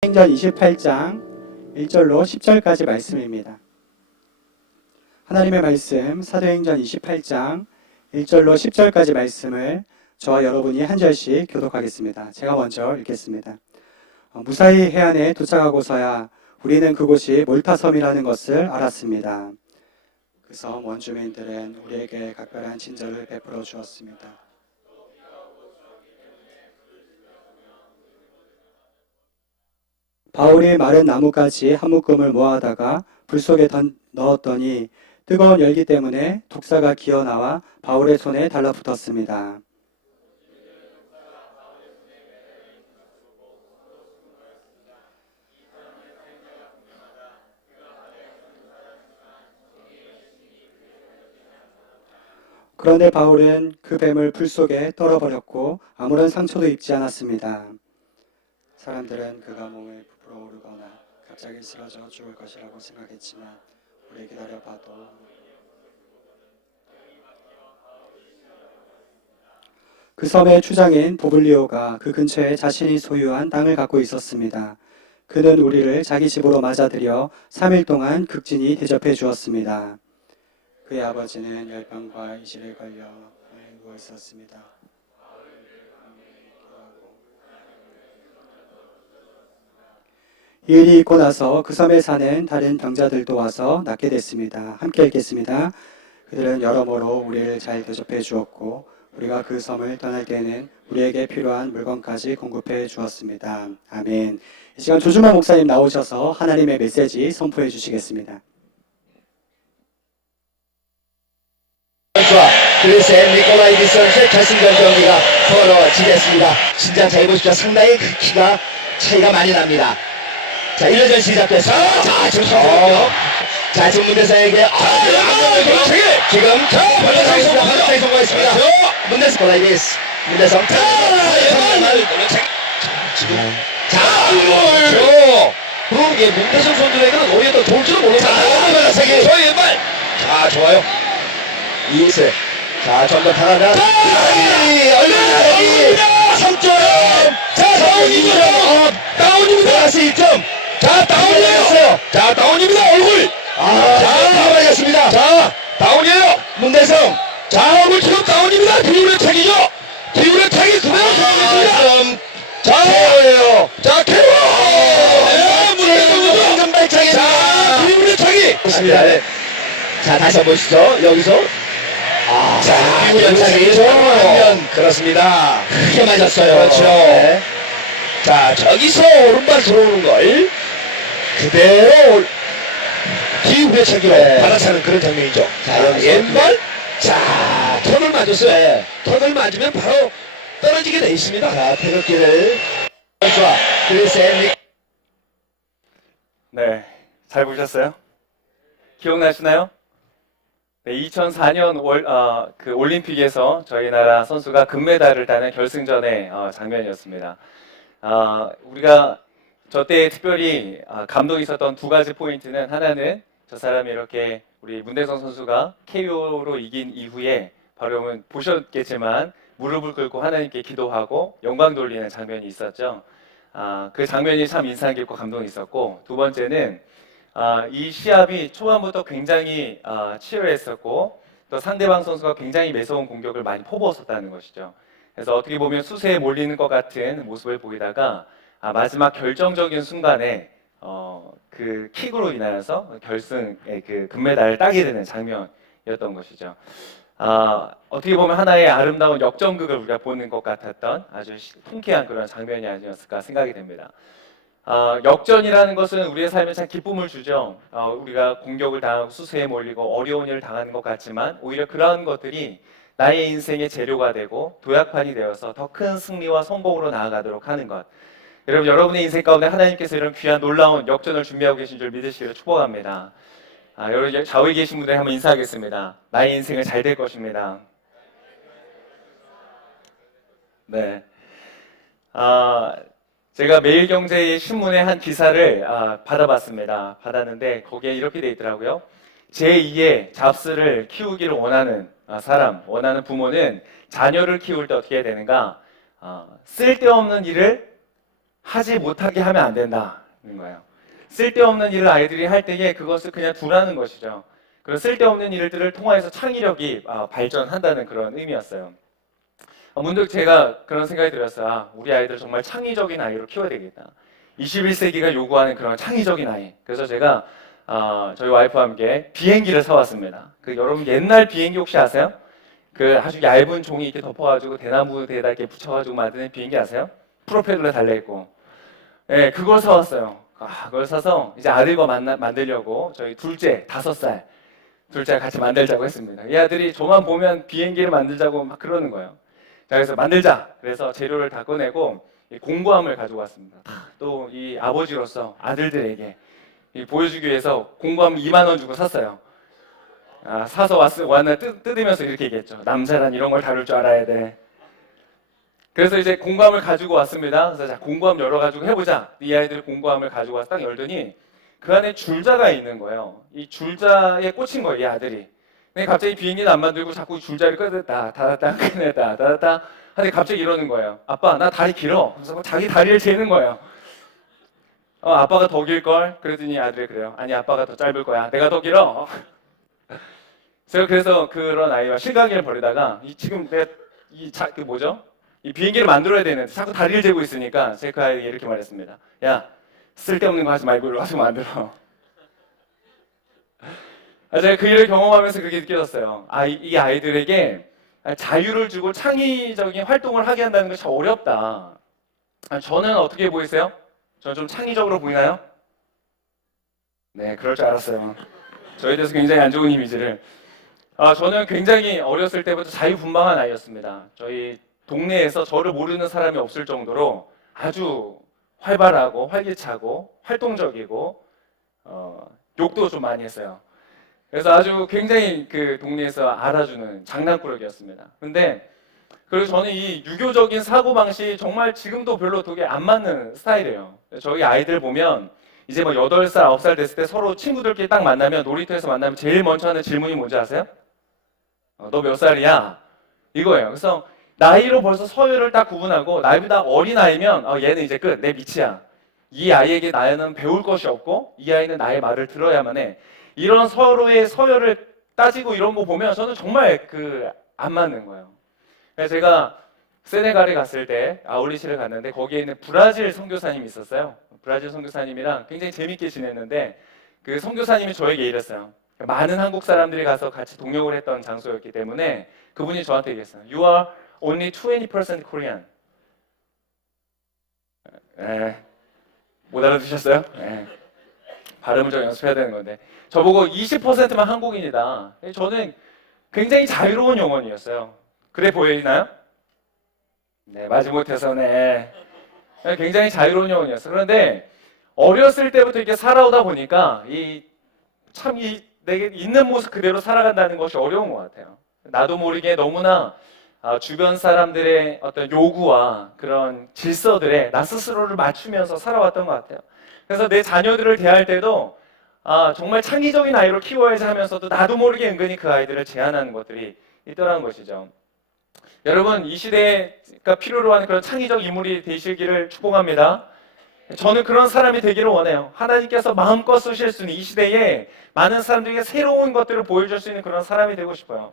사도행전 28장 1절로 10절까지 말씀입니다. 하나님의 말씀 사도행전 28장 1절로 10절까지 말씀을 저와 여러분이 한 절씩 교독하겠습니다. 제가 먼저 읽겠습니다. 무사히 해안에 도착하고서야 우리는 그곳이 몰타섬이라는 것을 알았습니다. 그 섬 원주민들은 우리에게 각별한 친절을 베풀어 주었습니다. 바울이 마른 나뭇가지 한 묶음을 모아다가 불 속에 넣었더니 뜨거운 열기 때문에 독사가 기어나와 바울의 손에 달라붙었습니다. 그런데 바울은 그 뱀을 불 속에 떨어버렸고 아무런 상처도 입지 않았습니다. 사람들은 그가 몸에 부풀어 오르거나 갑자기 쓰러져 죽을 것이라고 생각했지만 오래 기다려봐도 그 섬의 추장인 보블리오가 그 근처에 자신이 소유한 땅을 갖고 있었습니다. 그는 우리를 자기 집으로 맞아들여 3일 동안 극진히 대접해 주었습니다. 그의 아버지는 열병과 이실에 걸려 누워 있었습니다. 이 일이 있고 나서 그 섬에 사는 다른 병자들도 와서 낫게 됐습니다. 함께 읽겠습니다. 그들은 여러모로 우리를 잘 대접해 주었고 우리가 그 섬을 떠날 때에는 우리에게 필요한 물건까지 공급해 주었습니다. 아멘. 이 시간 조주만 목사님 나오셔서 하나님의 메시지 선포해 주시겠습니다. 그리스의 니콜라이디 선수의 결승전 경기가 벌어지겠습니다. 진짜 잘 보십시오. 상당히 그 키가 차이가 많이 납니다. 자, 1회전 시작됐어. 자, 지금 선수는요. 자, 지금 문대사에게 지금 번호차기 성공했습니다. 문대성 콜라이디스 문대성 예, 문대성 선수에게는 오히려 더 좋을 줄은 몰랐다. 저희 왼발. 자, 좋아요. 이스. 자, 점점 다가가. 얼른 3점. 자, 다운입니다. 다운입니다. 다시 1점. 자, 다운이에요. 자, 다운입니다. 얼굴. 자, 다운하겠습니다. 자, 다운이에요. 문대성. 자, 얼굴 지금 다운입니다. 비율의 차기죠. 비율의 차기 그대로 들어가겠습니다. 자, 케어예요. 자, 케어. 네, 문대성 금발차기. 자, 비율의 차기. 네. 자, 다시 한번 보시죠. 여기서. 자, 비율의 차기. 그렇습니다. 크게 맞았어요. 그렇죠. 네. 자, 저기서 오른발 들어오는 걸 그대로 기후회차기로 받아차는 그런 장면이죠. 자, 여기서 왼발. 자, 턴을 맞았어요. 네. 턴을 맞으면 바로 떨어지게 돼 있습니다. 자, 태극기를 선수와 그리스의 네, 잘 보셨어요? 기억나시나요? 네, 2004년 그 올림픽에서 저희 나라 선수가 금메달을 따는 결승전의 장면이었습니다. 우리가 저 때 특별히 감동이 있었던 두 가지 포인트는, 하나는 저 사람이 이렇게 우리 문대성 선수가 KO로 이긴 이후에 바로 보셨겠지만 무릎을 꿇고 하나님께 기도하고 영광 돌리는 장면이 있었죠. 그 장면이 참 인상 깊고 감동이 있었고, 두 번째는 이 시합이 초반부터 굉장히 치열했었고 또 상대방 선수가 굉장히 매서운 공격을 많이 퍼부었었다는 것이죠. 그래서 어떻게 보면 수세에 몰리는 것 같은 모습을 보이다가 마지막 결정적인 순간에 그 킥으로 인하여서 결승의 그 금메달을 따게 되는 장면이었던 것이죠. 어떻게 보면 하나의 아름다운 역전극을 우리가 보는 것 같았던 아주 통쾌한 그런 장면이 아니었을까 생각이 됩니다. 역전이라는 것은 우리의 삶에 참 기쁨을 주죠. 우리가 공격을 당하고 수세에 몰리고 어려운 일을 당하는 것 같지만 오히려 그러한 것들이 나의 인생의 재료가 되고 도약판이 되어서 더 큰 승리와 성공으로 나아가도록 하는 것. 여러분, 여러분의 인생 가운데 하나님께서 이런 귀한 놀라운 역전을 준비하고 계신 줄 믿으시기를 축복합니다. 여러분, 좌우에 계신 분들 한번 인사하겠습니다. 나의 인생은 잘 될 것입니다. 네. 제가 매일경제의 신문의 한 기사를 받아봤습니다. 받았는데 거기에 이렇게 돼 있더라고요. 제2의 잡스를 키우기를 원하는 사람, 원하는 부모는 자녀를 키울 때 어떻게 해야 되는가? 쓸데없는 일을 하지 못하게 하면 안 된다는 거예요. 쓸데없는 일을 아이들이 할 때에 그것을 그냥 두라는 것이죠. 그런 쓸데없는 일들을 통해서 창의력이 발전한다는 그런 의미였어요. 문득 제가 그런 생각이 들었어요. 우리 아이들 정말 창의적인 아이로 키워야 되겠다. 21세기가 요구하는 그런 창의적인 아이. 그래서 제가 저희 와이프와 함께 비행기를 사왔습니다. 여러분 옛날 비행기 혹시 아세요? 아주 얇은 종이 이렇게 덮어가지고 대나무에다 이렇게 붙여가지고 만드는 비행기 아세요? 프로펠러 달려있고. 네, 그걸 사왔어요. 그걸 사서 이제 아들과 만들려고 저희 둘째 5살 둘째가 같이 만들자고 했습니다. 이 아들이 저만 보면 비행기를 만들자고 막 그러는 거예요. 자, 그래서 만들자. 그래서 재료를 다 꺼내고 이 공구함을 가지고 왔습니다. 또 이 아버지로서 아들들에게 보여주기 위해서 공구함 2만 원 주고 샀어요. 사서 왔는데 뜯으면서 이렇게 얘기했죠. 남자란 이런 걸 다룰 줄 알아야 돼. 그래서 이제 공구함을 가지고 왔습니다. 그래서 자, 공구함 열어가지고 해보자. 이 아이들이 공구함을 가지고 와서 딱 열더니 그 안에 줄자가 있는 거예요. 이 줄자에 꽂힌 거예요, 이 아들이. 근데 갑자기 비행기는 안 만들고 자꾸 줄자를 끄냈다, 닫았다, 끄냈다, 닫았다. 하는데 갑자기 이러는 거예요. 아빠, 나 다리 길어. 그래서 자기 다리를 재는 거예요. 아빠가 더 길걸? 그랬더니 아들이 그래요. 아니, 아빠가 더 짧을 거야. 내가 더 길어. 그래서 그런 아이와 실강이를 벌이다가 지금 내가 이 비행기를 만들어야 되는데 자꾸 다리를 재고 있으니까 제가 그 아이에게 이렇게 말했습니다. 야, 쓸데없는 거 하지 말고 이리 와서 만들어. 제가 그 일을 경험하면서 그렇게 느껴졌어요. 이 아이들에게 자유를 주고 창의적인 활동을 하게 한다는 것이 어렵다. 저는 어떻게 보이세요? 저는 좀 창의적으로 보이나요? 네, 그럴 줄 알았어요. 저에 대해서 굉장히 안 좋은 이미지를. 저는 굉장히 어렸을 때부터 자유분방한 아이였습니다. 저희 동네에서 저를 모르는 사람이 없을 정도로 아주 활발하고 활기차고 활동적이고 욕도 좀 많이 했어요. 그래서 아주 굉장히 그 동네에서 알아주는 장난꾸러기였습니다. 근데 그리고 저는 이 유교적인 사고방식이 정말 지금도 별로 되게 안 맞는 스타일이에요. 저희 아이들 보면 이제 뭐 8살, 9살 됐을 때 서로 친구들끼리 딱 만나면 놀이터에서 만나면 제일 먼저 하는 질문이 뭔지 아세요? 너 몇 살이야? 이거예요. 그래서 나이로 벌써 서열을 딱 구분하고 나이보다 어린 아이면 얘는 이제 끝, 내 밑이야. 이 아이에게 나는 배울 것이 없고 이 아이는 나의 말을 들어야만 해. 이런 서로의 서열을 따지고 이런 거 보면 저는 정말 안 맞는 거예요. 그래서 제가 세네갈에 갔을 때 아울리시를 갔는데 거기에 있는 브라질 선교사님이 있었어요. 브라질 선교사님이랑 굉장히 재밌게 지냈는데 그 선교사님이 저에게 이랬어요. 많은 한국 사람들이 가서 같이 동역을 했던 장소였기 때문에 그분이 저한테 얘기했어요. You are only 20% Korean. 못 알아두셨어요? 발음을 좀 연습해야 되는 건데 저보고 20%만 한국인이다. 저는 굉장히 자유로운 영혼이었어요. 그래 보이나요? 네, 마지못해서 네. 굉장히 자유로운 영혼이었어요. 그런데 어렸을 때부터 이렇게 살아오다 보니까 내게 있는 모습 그대로 살아간다는 것이 어려운 것 같아요. 나도 모르게 너무나 주변 사람들의 어떤 요구와 그런 질서들에 나 스스로를 맞추면서 살아왔던 것 같아요. 그래서 내 자녀들을 대할 때도 정말 창의적인 아이로 키워야지 하면서도 나도 모르게 은근히 그 아이들을 제한하는 것들이 있더라는 것이죠. 여러분, 이 시대가 필요로 하는 그런 창의적 인물이 되시기를 축복합니다. 저는 그런 사람이 되기를 원해요. 하나님께서 마음껏 쓰실 수 있는 이 시대에 많은 사람들에게 새로운 것들을 보여줄 수 있는 그런 사람이 되고 싶어요.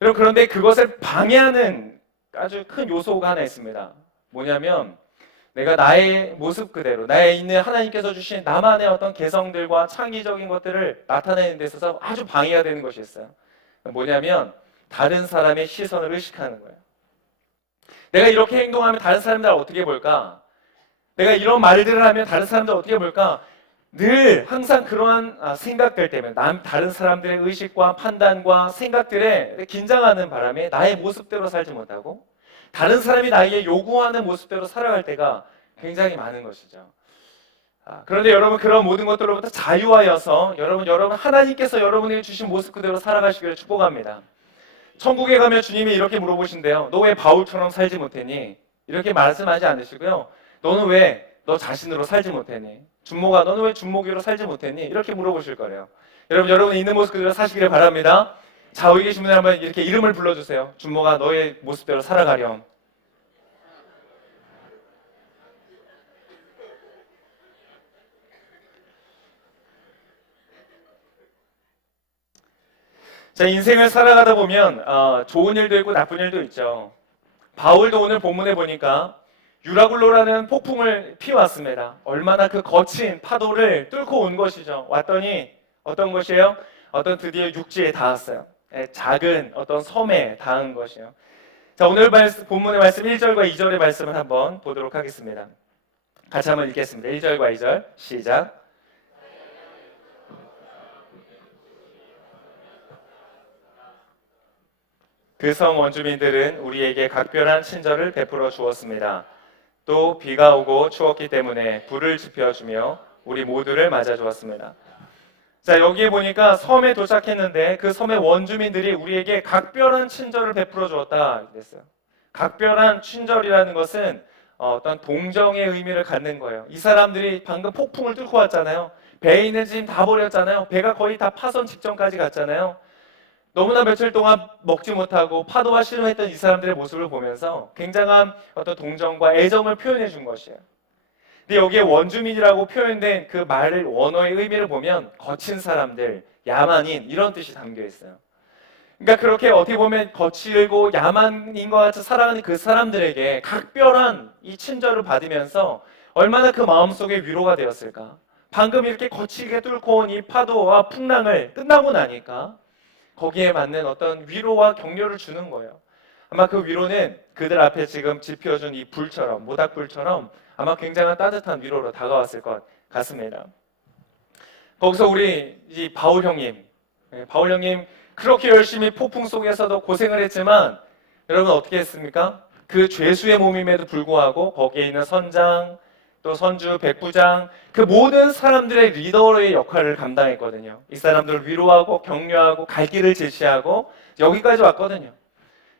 여러분, 그런데 그것을 방해하는 아주 큰 요소가 하나 있습니다. 뭐냐면 내가 나의 모습 그대로 나에 있는 하나님께서 주신 나만의 어떤 개성들과 창의적인 것들을 나타내는 데 있어서 아주 방해가 되는 것이 있어요. 뭐냐면 다른 사람의 시선을 의식하는 거예요. 내가 이렇게 행동하면 다른 사람들 어떻게 볼까? 내가 이런 말들을 하면 다른 사람들 어떻게 볼까? 늘 항상 그러한 생각들 때문에 다른 사람들의 의식과 판단과 생각들에 긴장하는 바람에 나의 모습대로 살지 못하고 다른 사람이 나에게 요구하는 모습대로 살아갈 때가 굉장히 많은 것이죠. 그런데 여러분 그런 모든 것들로부터 자유하여서 여러분 하나님께서 여러분에게 주신 모습 그대로 살아가시기를 축복합니다. 천국에 가면 주님이 이렇게 물어보신대요. 너 왜 바울처럼 살지 못했니? 이렇게 말씀하지 않으시고요. 너는 왜 너 자신으로 살지 못했니? 준모가 너는 왜 준모기로 살지 못했니? 이렇게 물어보실 거예요. 여러분 있는 모습 그대로 사시기를 바랍니다. 좌우에 계신 분들 한번 이렇게 이름을 불러주세요. 준모가 너의 모습대로 살아가렴. 자, 인생을 살아가다 보면 좋은 일도 있고 나쁜 일도 있죠. 바울도 오늘 본문에 보니까 유라굴로라는 폭풍을 피워왔습니다. 얼마나 그 거친 파도를 뚫고 온 것이죠. 왔더니 어떤 것이에요? 어떤 드디어 육지에 닿았어요. 작은 어떤 섬에 닿은 것이에요. 자, 오늘 본문의 말씀 1절과 2절의 말씀을 한번 보도록 하겠습니다. 같이 한번 읽겠습니다. 1절과 2절 시작. 그 성 원주민들은 우리에게 각별한 친절을 베풀어 주었습니다. 또 비가 오고 추웠기 때문에 불을 지펴주며 우리 모두를 맞아주었습니다. 자, 여기에 보니까 섬에 도착했는데 그 섬의 원주민들이 우리에게 각별한 친절을 베풀어 주었다 그랬어요. 각별한 친절이라는 것은 어떤 동정의 의미를 갖는 거예요. 이 사람들이 방금 폭풍을 뚫고 왔잖아요. 배에 있는 짐 다 버렸잖아요. 배가 거의 다 파손 직전까지 갔잖아요. 너무나 며칠 동안 먹지 못하고 파도와 씨름했던 이 사람들의 모습을 보면서 굉장한 어떤 동정과 애정을 표현해 준 것이에요. 근데 여기에 원주민이라고 표현된 그 말을 원어의 의미를 보면 거친 사람들, 야만인 이런 뜻이 담겨 있어요. 그러니까 그렇게 어떻게 보면 거칠고 야만인 것 같이 살아가는 그 사람들에게 각별한 이 친절을 받으면서 얼마나 그 마음속에 위로가 되었을까. 방금 이렇게 거칠게 뚫고 온 이 파도와 풍랑을 끝나고 나니까 거기에 맞는 어떤 위로와 격려를 주는 거예요. 아마 그 위로는 그들 앞에 지금 지펴준 이 불처럼, 모닥불처럼 아마 굉장한 따뜻한 위로로 다가왔을 것 같습니다. 거기서 우리 이 바울 형님 그렇게 열심히 폭풍 속에서도 고생을 했지만 여러분 어떻게 했습니까? 그 죄수의 몸임에도 불구하고 거기에 있는 선장, 또 선주, 백부장 그 모든 사람들의 리더의 역할을 감당했거든요. 이 사람들을 위로하고 격려하고 갈 길을 제시하고 여기까지 왔거든요.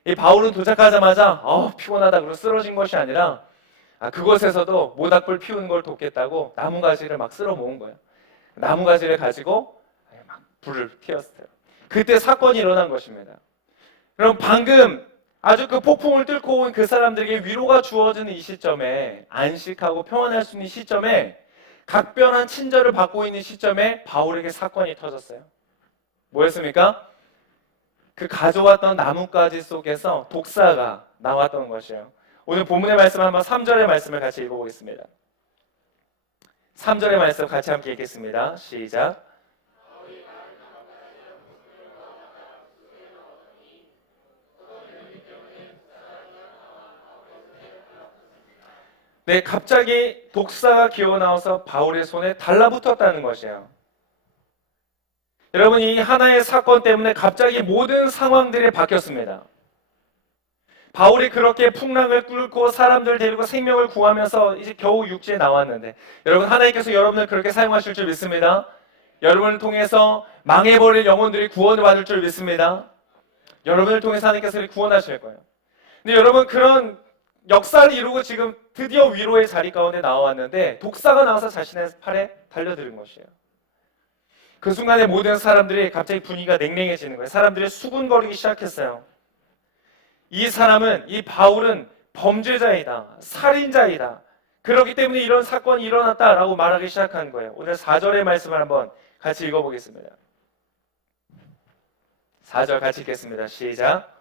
이 바울은 도착하자마자 피곤하다 그러고 쓰러진 것이 아니라 그곳에서도 모닥불 피우는 걸 돕겠다고 나무가지를 막 쓸어 모은 거예요. 나무가지를 가지고 막 불을 피웠어요. 그때 사건이 일어난 것입니다. 그럼 방금 아주 그 폭풍을 뚫고 온 그 사람들에게 위로가 주어지는 이 시점에 안식하고 평안할 수 있는 시점에 각별한 친절을 받고 있는 시점에 바울에게 사건이 터졌어요. 뭐였습니까? 그 가져왔던 나뭇가지 속에서 독사가 나왔던 것이에요. 오늘 본문의 말씀 한번 3절의 말씀을 같이 읽어보겠습니다. 3절의 말씀 같이 함께 읽겠습니다. 시작. 네, 갑자기 독사가 기어나와서 바울의 손에 달라붙었다는 것이에요. 여러분, 이 하나의 사건 때문에 갑자기 모든 상황들이 바뀌었습니다. 바울이 그렇게 풍랑을 뚫고 사람들 데리고 생명을 구하면서 이제 겨우 육지에 나왔는데 여러분, 하나님께서 여러분을 그렇게 사용하실 줄 믿습니다. 여러분을 통해서 망해버릴 영혼들이 구원을 받을 줄 믿습니다. 여러분을 통해서 하나님께서 구원하실 거예요. 근데 여러분, 그런 역사를 이루고 지금 드디어 위로의 자리 가운데 나왔는데 독사가 나와서 자신의 팔에 달려드는 것이에요. 그 순간에 모든 사람들이 갑자기 분위기가 냉랭해지는 거예요. 사람들이 수군거리기 시작했어요. 이 사람은, 이 바울은 범죄자이다, 살인자이다. 그렇기 때문에 이런 사건이 일어났다라고 말하기 시작한 거예요. 오늘 4절의 말씀을 한번 같이 읽어보겠습니다. 4절 같이 읽겠습니다. 시작.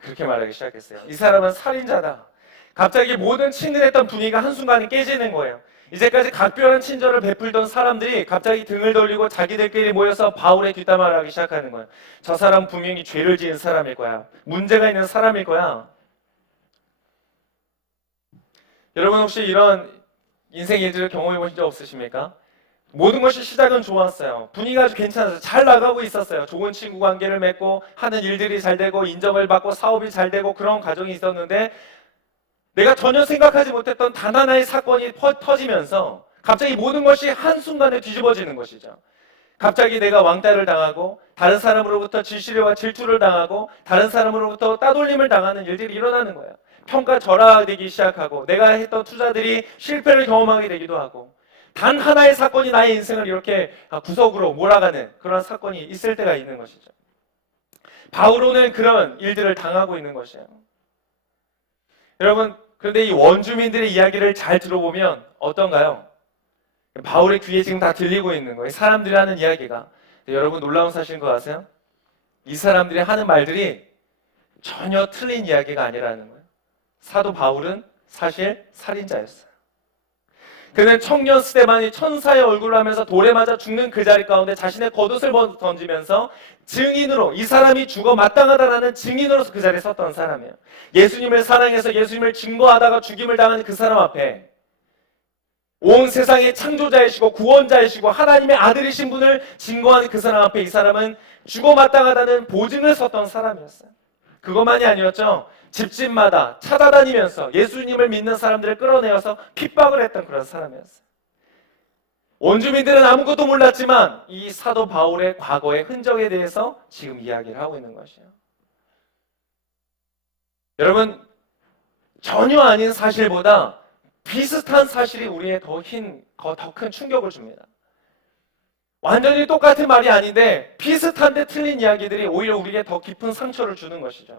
그렇게 말하기 시작했어요. 이 사람은 살인자다. 갑자기 모든 친근했던 분위기가 한순간에 깨지는 거예요. 이제까지 각별한 친절을 베풀던 사람들이 갑자기 등을 돌리고 자기들끼리 모여서 바울의 뒷담화를 하기 시작하는 거예요. 저 사람 분명히 죄를 지은 사람일 거야. 문제가 있는 사람일 거야. 여러분 혹시 이런 인생 일들을 경험해 보신 적 없으십니까? 모든 것이 시작은 좋았어요. 분위기가 아주 괜찮았어요. 잘 나가고 있었어요. 좋은 친구 관계를 맺고 하는 일들이 잘 되고 인정을 받고 사업이 잘 되고 그런 과정이 있었는데 내가 전혀 생각하지 못했던 단 하나의 사건이 터지면서 갑자기 모든 것이 한순간에 뒤집어지는 것이죠. 갑자기 내가 왕따를 당하고 다른 사람으로부터 질시와 질투를 당하고 다른 사람으로부터 따돌림을 당하는 일들이 일어나는 거예요. 평가절하되기 시작하고 내가 했던 투자들이 실패를 경험하게 되기도 하고 단 하나의 사건이 나의 인생을 이렇게 구석으로 몰아가는 그런 사건이 있을 때가 있는 것이죠. 바울은 그런 일들을 당하고 있는 것이에요. 여러분, 그런데 이 원주민들의 이야기를 잘 들어보면 어떤가요? 바울의 귀에 지금 다 들리고 있는 거예요. 사람들이 하는 이야기가. 여러분, 놀라운 사실인 거 아세요? 이 사람들이 하는 말들이 전혀 틀린 이야기가 아니라는 거예요. 사도 바울은 사실 살인자였어요. 그는 청년 스데반이 천사의 얼굴을 하면서 돌에 맞아 죽는 그 자리 가운데 자신의 겉옷을 던지면서 증인으로, 이 사람이 죽어 마땅하다라는 증인으로서 그 자리에 섰던 사람이에요. 예수님을 사랑해서 예수님을 증거하다가 죽임을 당한 그 사람 앞에 온 세상의 창조자이시고 구원자이시고 하나님의 아들이신 분을 증거하는 그 사람 앞에 이 사람은 죽어 마땅하다는 보증을 섰던 사람이었어요. 그것만이 아니었죠. 집집마다 찾아다니면서 예수님을 믿는 사람들을 끌어내어서 핍박을 했던 그런 사람이었어요. 원주민들은 아무것도 몰랐지만 이 사도 바울의 과거의 흔적에 대해서 지금 이야기를 하고 있는 것이에요. 여러분, 전혀 아닌 사실보다 비슷한 사실이 우리의 더 큰 충격을 줍니다. 완전히 똑같은 말이 아닌데 비슷한데 틀린 이야기들이 오히려 우리에게 더 깊은 상처를 주는 것이죠.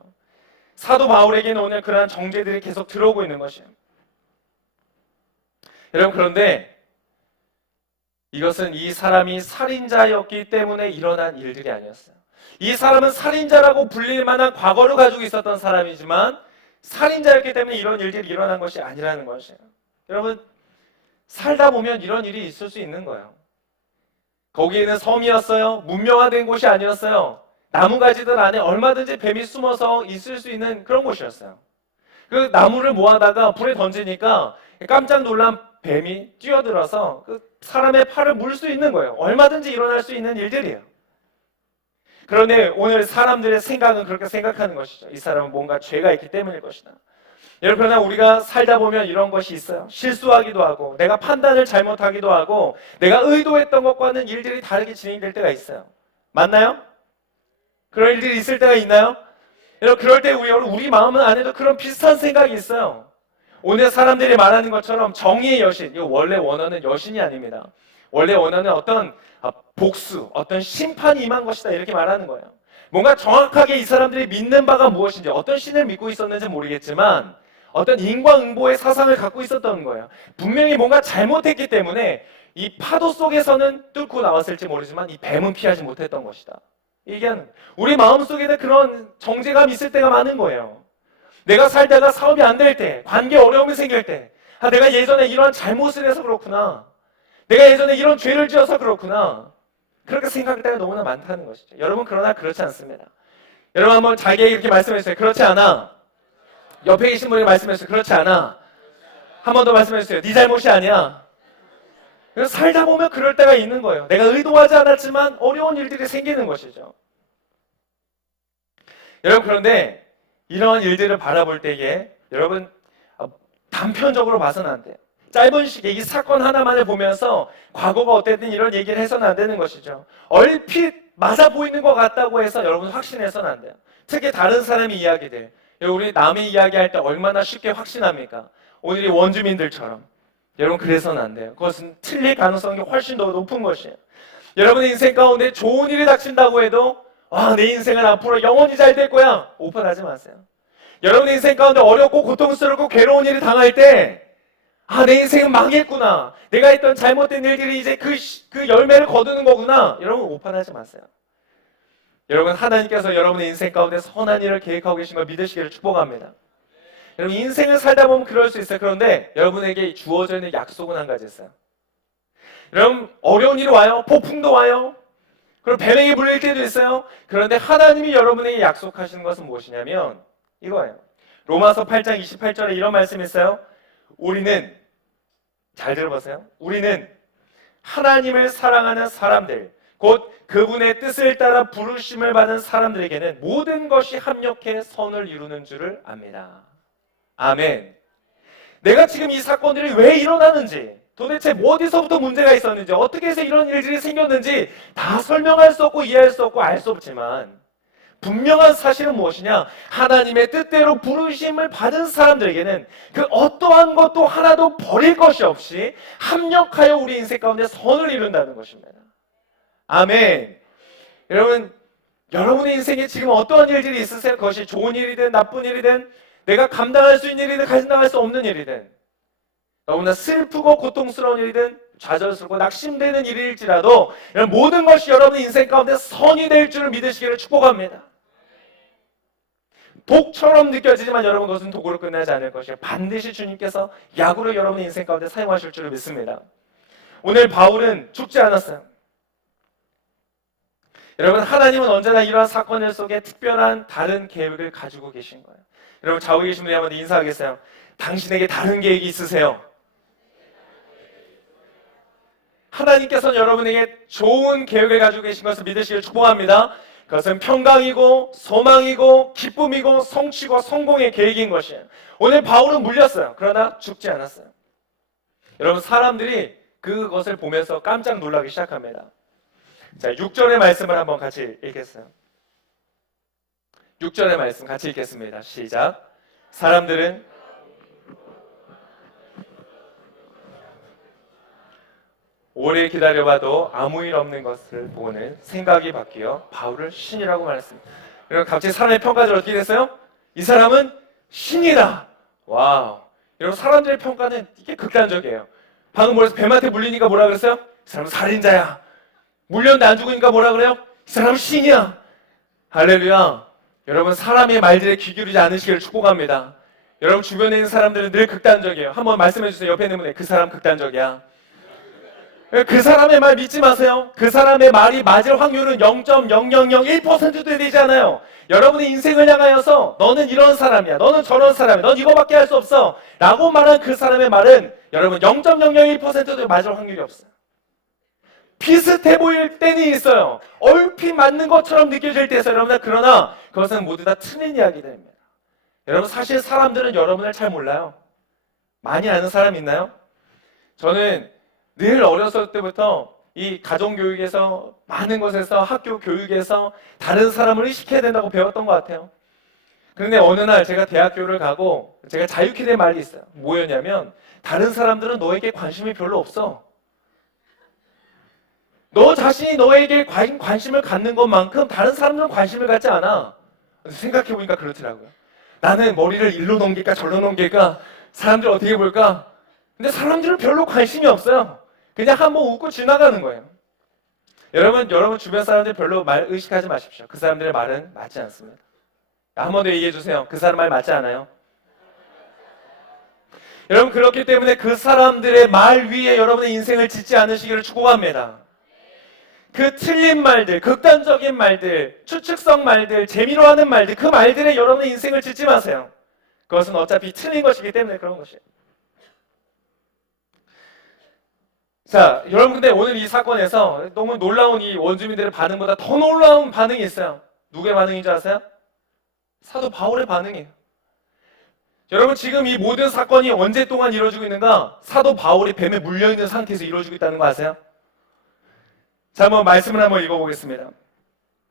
사도 바울에게는 오늘 그러한 정죄들이 계속 들어오고 있는 것이에요. 여러분, 그런데 이것은 이 사람이 살인자였기 때문에 일어난 일들이 아니었어요. 이 사람은 살인자라고 불릴 만한 과거를 가지고 있었던 사람이지만 살인자였기 때문에 이런 일들이 일어난 것이 아니라는 것이에요. 여러분, 살다 보면 이런 일이 있을 수 있는 거예요. 거기에는 섬이었어요. 문명화된 곳이 아니었어요. 나무가지들 안에 얼마든지 뱀이 숨어서 있을 수 있는 그런 곳이었어요. 그 나무를 모아다가 불에 던지니까 깜짝 놀란 뱀이 뛰어들어서 그 사람의 팔을 물 수 있는 거예요. 얼마든지 일어날 수 있는 일들이에요. 그런데 오늘 사람들의 생각은 그렇게 생각하는 것이죠. 이 사람은 뭔가 죄가 있기 때문일 것이다. 여러분, 그러나 우리가 살다 보면 이런 것이 있어요. 실수하기도 하고 내가 판단을 잘못하기도 하고 내가 의도했던 것과는 일들이 다르게 진행될 때가 있어요. 맞나요? 그런 일들이 있을 때가 있나요? 여러분, 그럴 때 우리 마음은 안에도 그런 비슷한 생각이 있어요. 오늘 사람들이 말하는 것처럼 정의의 여신, 이거 원래 원어는 여신이 아닙니다. 원래 원어는 어떤 복수, 어떤 심판이 임한 것이다 이렇게 말하는 거예요. 뭔가 정확하게 이 사람들이 믿는 바가 무엇인지, 어떤 신을 믿고 있었는지 모르겠지만 어떤 인과응보의 사상을 갖고 있었던 거예요. 분명히 뭔가 잘못했기 때문에 이 파도 속에서는 뚫고 나왔을지 모르지만 이 뱀은 피하지 못했던 것이다. 이게 우리 마음속에는 그런 정죄감이 있을 때가 많은 거예요. 내가 살다가 사업이 안 될 때, 관계 어려움이 생길 때, 내가 예전에 이런 잘못을 해서 그렇구나, 내가 예전에 이런 죄를 지어서 그렇구나, 그렇게 생각할 때가 너무나 많다는 것이죠. 여러분, 그러나 그렇지 않습니다. 여러분, 한번 자기에게 이렇게 말씀해주세요. 그렇지 않아. 옆에 계신 분에게 말씀해주세요. 그렇지 않아. 한 번 더 말씀해주세요. 네 잘못이 아니야. 그래서 살다 보면 그럴 때가 있는 거예요. 내가 의도하지 않았지만 어려운 일들이 생기는 것이죠. 여러분, 그런데 이런 일들을 바라볼 때에 여러분, 단편적으로 봐서는 안 돼요. 짧은 시기에 이 사건 하나만을 보면서 과거가 어땠든 이런 얘기를 해서는 안 되는 것이죠. 얼핏 맞아 보이는 것 같다고 해서 여러분 확신해서는 안 돼요. 특히 다른 사람의 이야기들, 우리 남의 이야기할 때 얼마나 쉽게 확신합니까? 오늘 이 원주민들처럼. 여러분, 그래서는 안 돼요. 그것은 틀릴 가능성이 훨씬 더 높은 것이에요. 여러분의 인생 가운데 좋은 일이 닥친다고 해도 내 인생은 앞으로 영원히 잘 될 거야, 오픈하지 마세요. 여러분의 인생 가운데 어렵고 고통스럽고 괴로운 일이 당할 때 내 인생은 망했구나, 내가 했던 잘못된 일들이 이제 그 열매를 거두는 거구나, 여러분 오판하지 마세요. 여러분, 하나님께서 여러분의 인생 가운데 선한 일을 계획하고 계신 걸 믿으시기를 축복합니다. 여러분, 인생을 살다 보면 그럴 수 있어요. 그런데 여러분에게 주어져 있는 약속은 한 가지 있어요. 여러분, 어려운 일이 와요. 폭풍도 와요. 그리고 뱀에게 물릴 때도 있어요. 그런데 하나님이 여러분에게 약속하시는 것은 무엇이냐면 이거예요. 로마서 8장 28절에 이런 말씀이 있어요. 우리는, 잘 들어보세요, 우리는 하나님을 사랑하는 사람들, 곧 그분의 뜻을 따라 부르심을 받은 사람들에게는 모든 것이 합력해 선을 이루는 줄을 압니다. 아멘. 내가 지금 이 사건들이 왜 일어나는지, 도대체 어디서부터 문제가 있었는지, 어떻게 해서 이런 일들이 생겼는지 다 설명할 수 없고 이해할 수 없고 알 수 없지만 분명한 사실은 무엇이냐? 하나님의 뜻대로 부르심을 받은 사람들에게는 그 어떠한 것도 하나도 버릴 것이 없이 합력하여 우리 인생 가운데 선을 이룬다는 것입니다. 아멘. 여러분, 여러분의 인생에 지금 어떠한 일들이 있으세요? 그것이 좋은 일이든 나쁜 일이든 내가 감당할 수 있는 일이든 감당할 수 없는 일이든 너무나 슬프고 고통스러운 일이든 좌절스럽고 낙심되는 일일지라도 이런 모든 것이 여러분의 인생 가운데 선이 될 줄을 믿으시기를 축복합니다. 독처럼 느껴지지만 여러분 그것은 독으로 끝나지 않을 것이에요. 반드시 주님께서 약으로 여러분의 인생 가운데 사용하실 줄을 믿습니다. 오늘 바울은 죽지 않았어요. 여러분 하나님은 언제나 이러한 사건들 속에 특별한 다른 계획을 가지고 계신 거예요. 여러분 좌우에 계신 분이 한번 인사하겠어요? 당신에게 다른 계획이 있으세요? 하나님께서는 여러분에게 좋은 계획을 가지고 계신 것을 믿으시길 축복합니다. 그것은 평강이고 소망이고 기쁨이고 성취고 성공의 계획인 것이에요. 오늘 바울은 물렸어요. 그러나 죽지 않았어요. 여러분 사람들이 그것을 보면서 깜짝 놀라기 시작합니다. 자, 6절의 말씀을 한번 같이 읽겠어요. 6절의 말씀 같이 읽겠습니다. 시작. 사람들은 오래 기다려봐도 아무 일 없는 것을 보고는 생각이 바뀌어 바울을 신이라고 말했습니다. 여러분 갑자기 사람의 평가를 어떻게 됐어요? 이 사람은 신이다. 와우. 여러분 사람들의 평가는 이게 극단적이에요. 방금 뭐래서 뱀한테 물리니까 뭐라 그랬어요? 이 사람은 살인자야. 물렸는데 안 죽으니까 뭐라 그래요? 이 사람은 신이야. 할렐루야. 여러분 사람의 말들에 귀 기울이지 않으시기를 축복합니다. 여러분 주변에 있는 사람들은 늘 극단적이에요. 한번 말씀해 주세요. 옆에 있는 분에 그 사람 극단적이야. 그 사람의 말 믿지 마세요. 그 사람의 말이 맞을 확률은 0.0001%도 되지 않아요. 여러분의 인생을 향하여서 너는 이런 사람이야, 너는 저런 사람이야, 넌 이거밖에 할 수 없어 라고 말한 그 사람의 말은 여러분 0.001%도 맞을 확률이 없어요. 비슷해 보일 때는 있어요. 얼핏 맞는 것처럼 느껴질 때 있어요. 여러분, 그러나 그것은 모두 다 틀린 이야기들입니다. 여러분 사실 사람들은 여러분을 잘 몰라요. 많이 아는 사람 있나요? 저는 늘 어렸을 때부터 이 가정교육에서 많은 곳에서 학교 교육에서 다른 사람을 의식해야 된다고 배웠던 것 같아요. 그런데 어느 날 제가 대학교를 가고 제가 자유케 된 말이 있어요. 뭐였냐면 다른 사람들은 너에게 관심이 별로 없어. 너 자신이 너에게 관심을 갖는 것만큼 다른 사람들은 관심을 갖지 않아. 생각해보니까 그렇더라고요. 나는 머리를 일로 넘길까 절로 넘길까 사람들 어떻게 볼까? 근데 사람들은 별로 관심이 없어요. 그냥 한번 웃고 지나가는 거예요. 여러분 주변 사람들 별로 말 의식하지 마십시오. 그 사람들의 말은 맞지 않습니다. 한 번 더 얘기해 주세요. 그 사람 말 맞지 않아요? 여러분 그렇기 때문에 그 사람들의 말 위에 여러분의 인생을 짓지 않으시기를 축복합니다. 그 틀린 말들, 극단적인 말들, 추측성 말들, 재미로 하는 말들, 그 말들에 여러분의 인생을 짓지 마세요. 그것은 어차피 틀린 것이기 때문에 그런 것이에요. 자, 여러분 근데 오늘 이 사건에서 너무 놀라운 이 원주민들의 반응보다 더 놀라운 반응이 있어요. 누구의 반응인 줄 아세요? 사도 바울의 반응이에요. 여러분 지금 이 모든 사건이 언제 동안 이루어지고 있는가? 사도 바울이 뱀에 물려있는 상태에서 이루어지고 있다는 거 아세요? 자, 한번 말씀을 한번 읽어보겠습니다.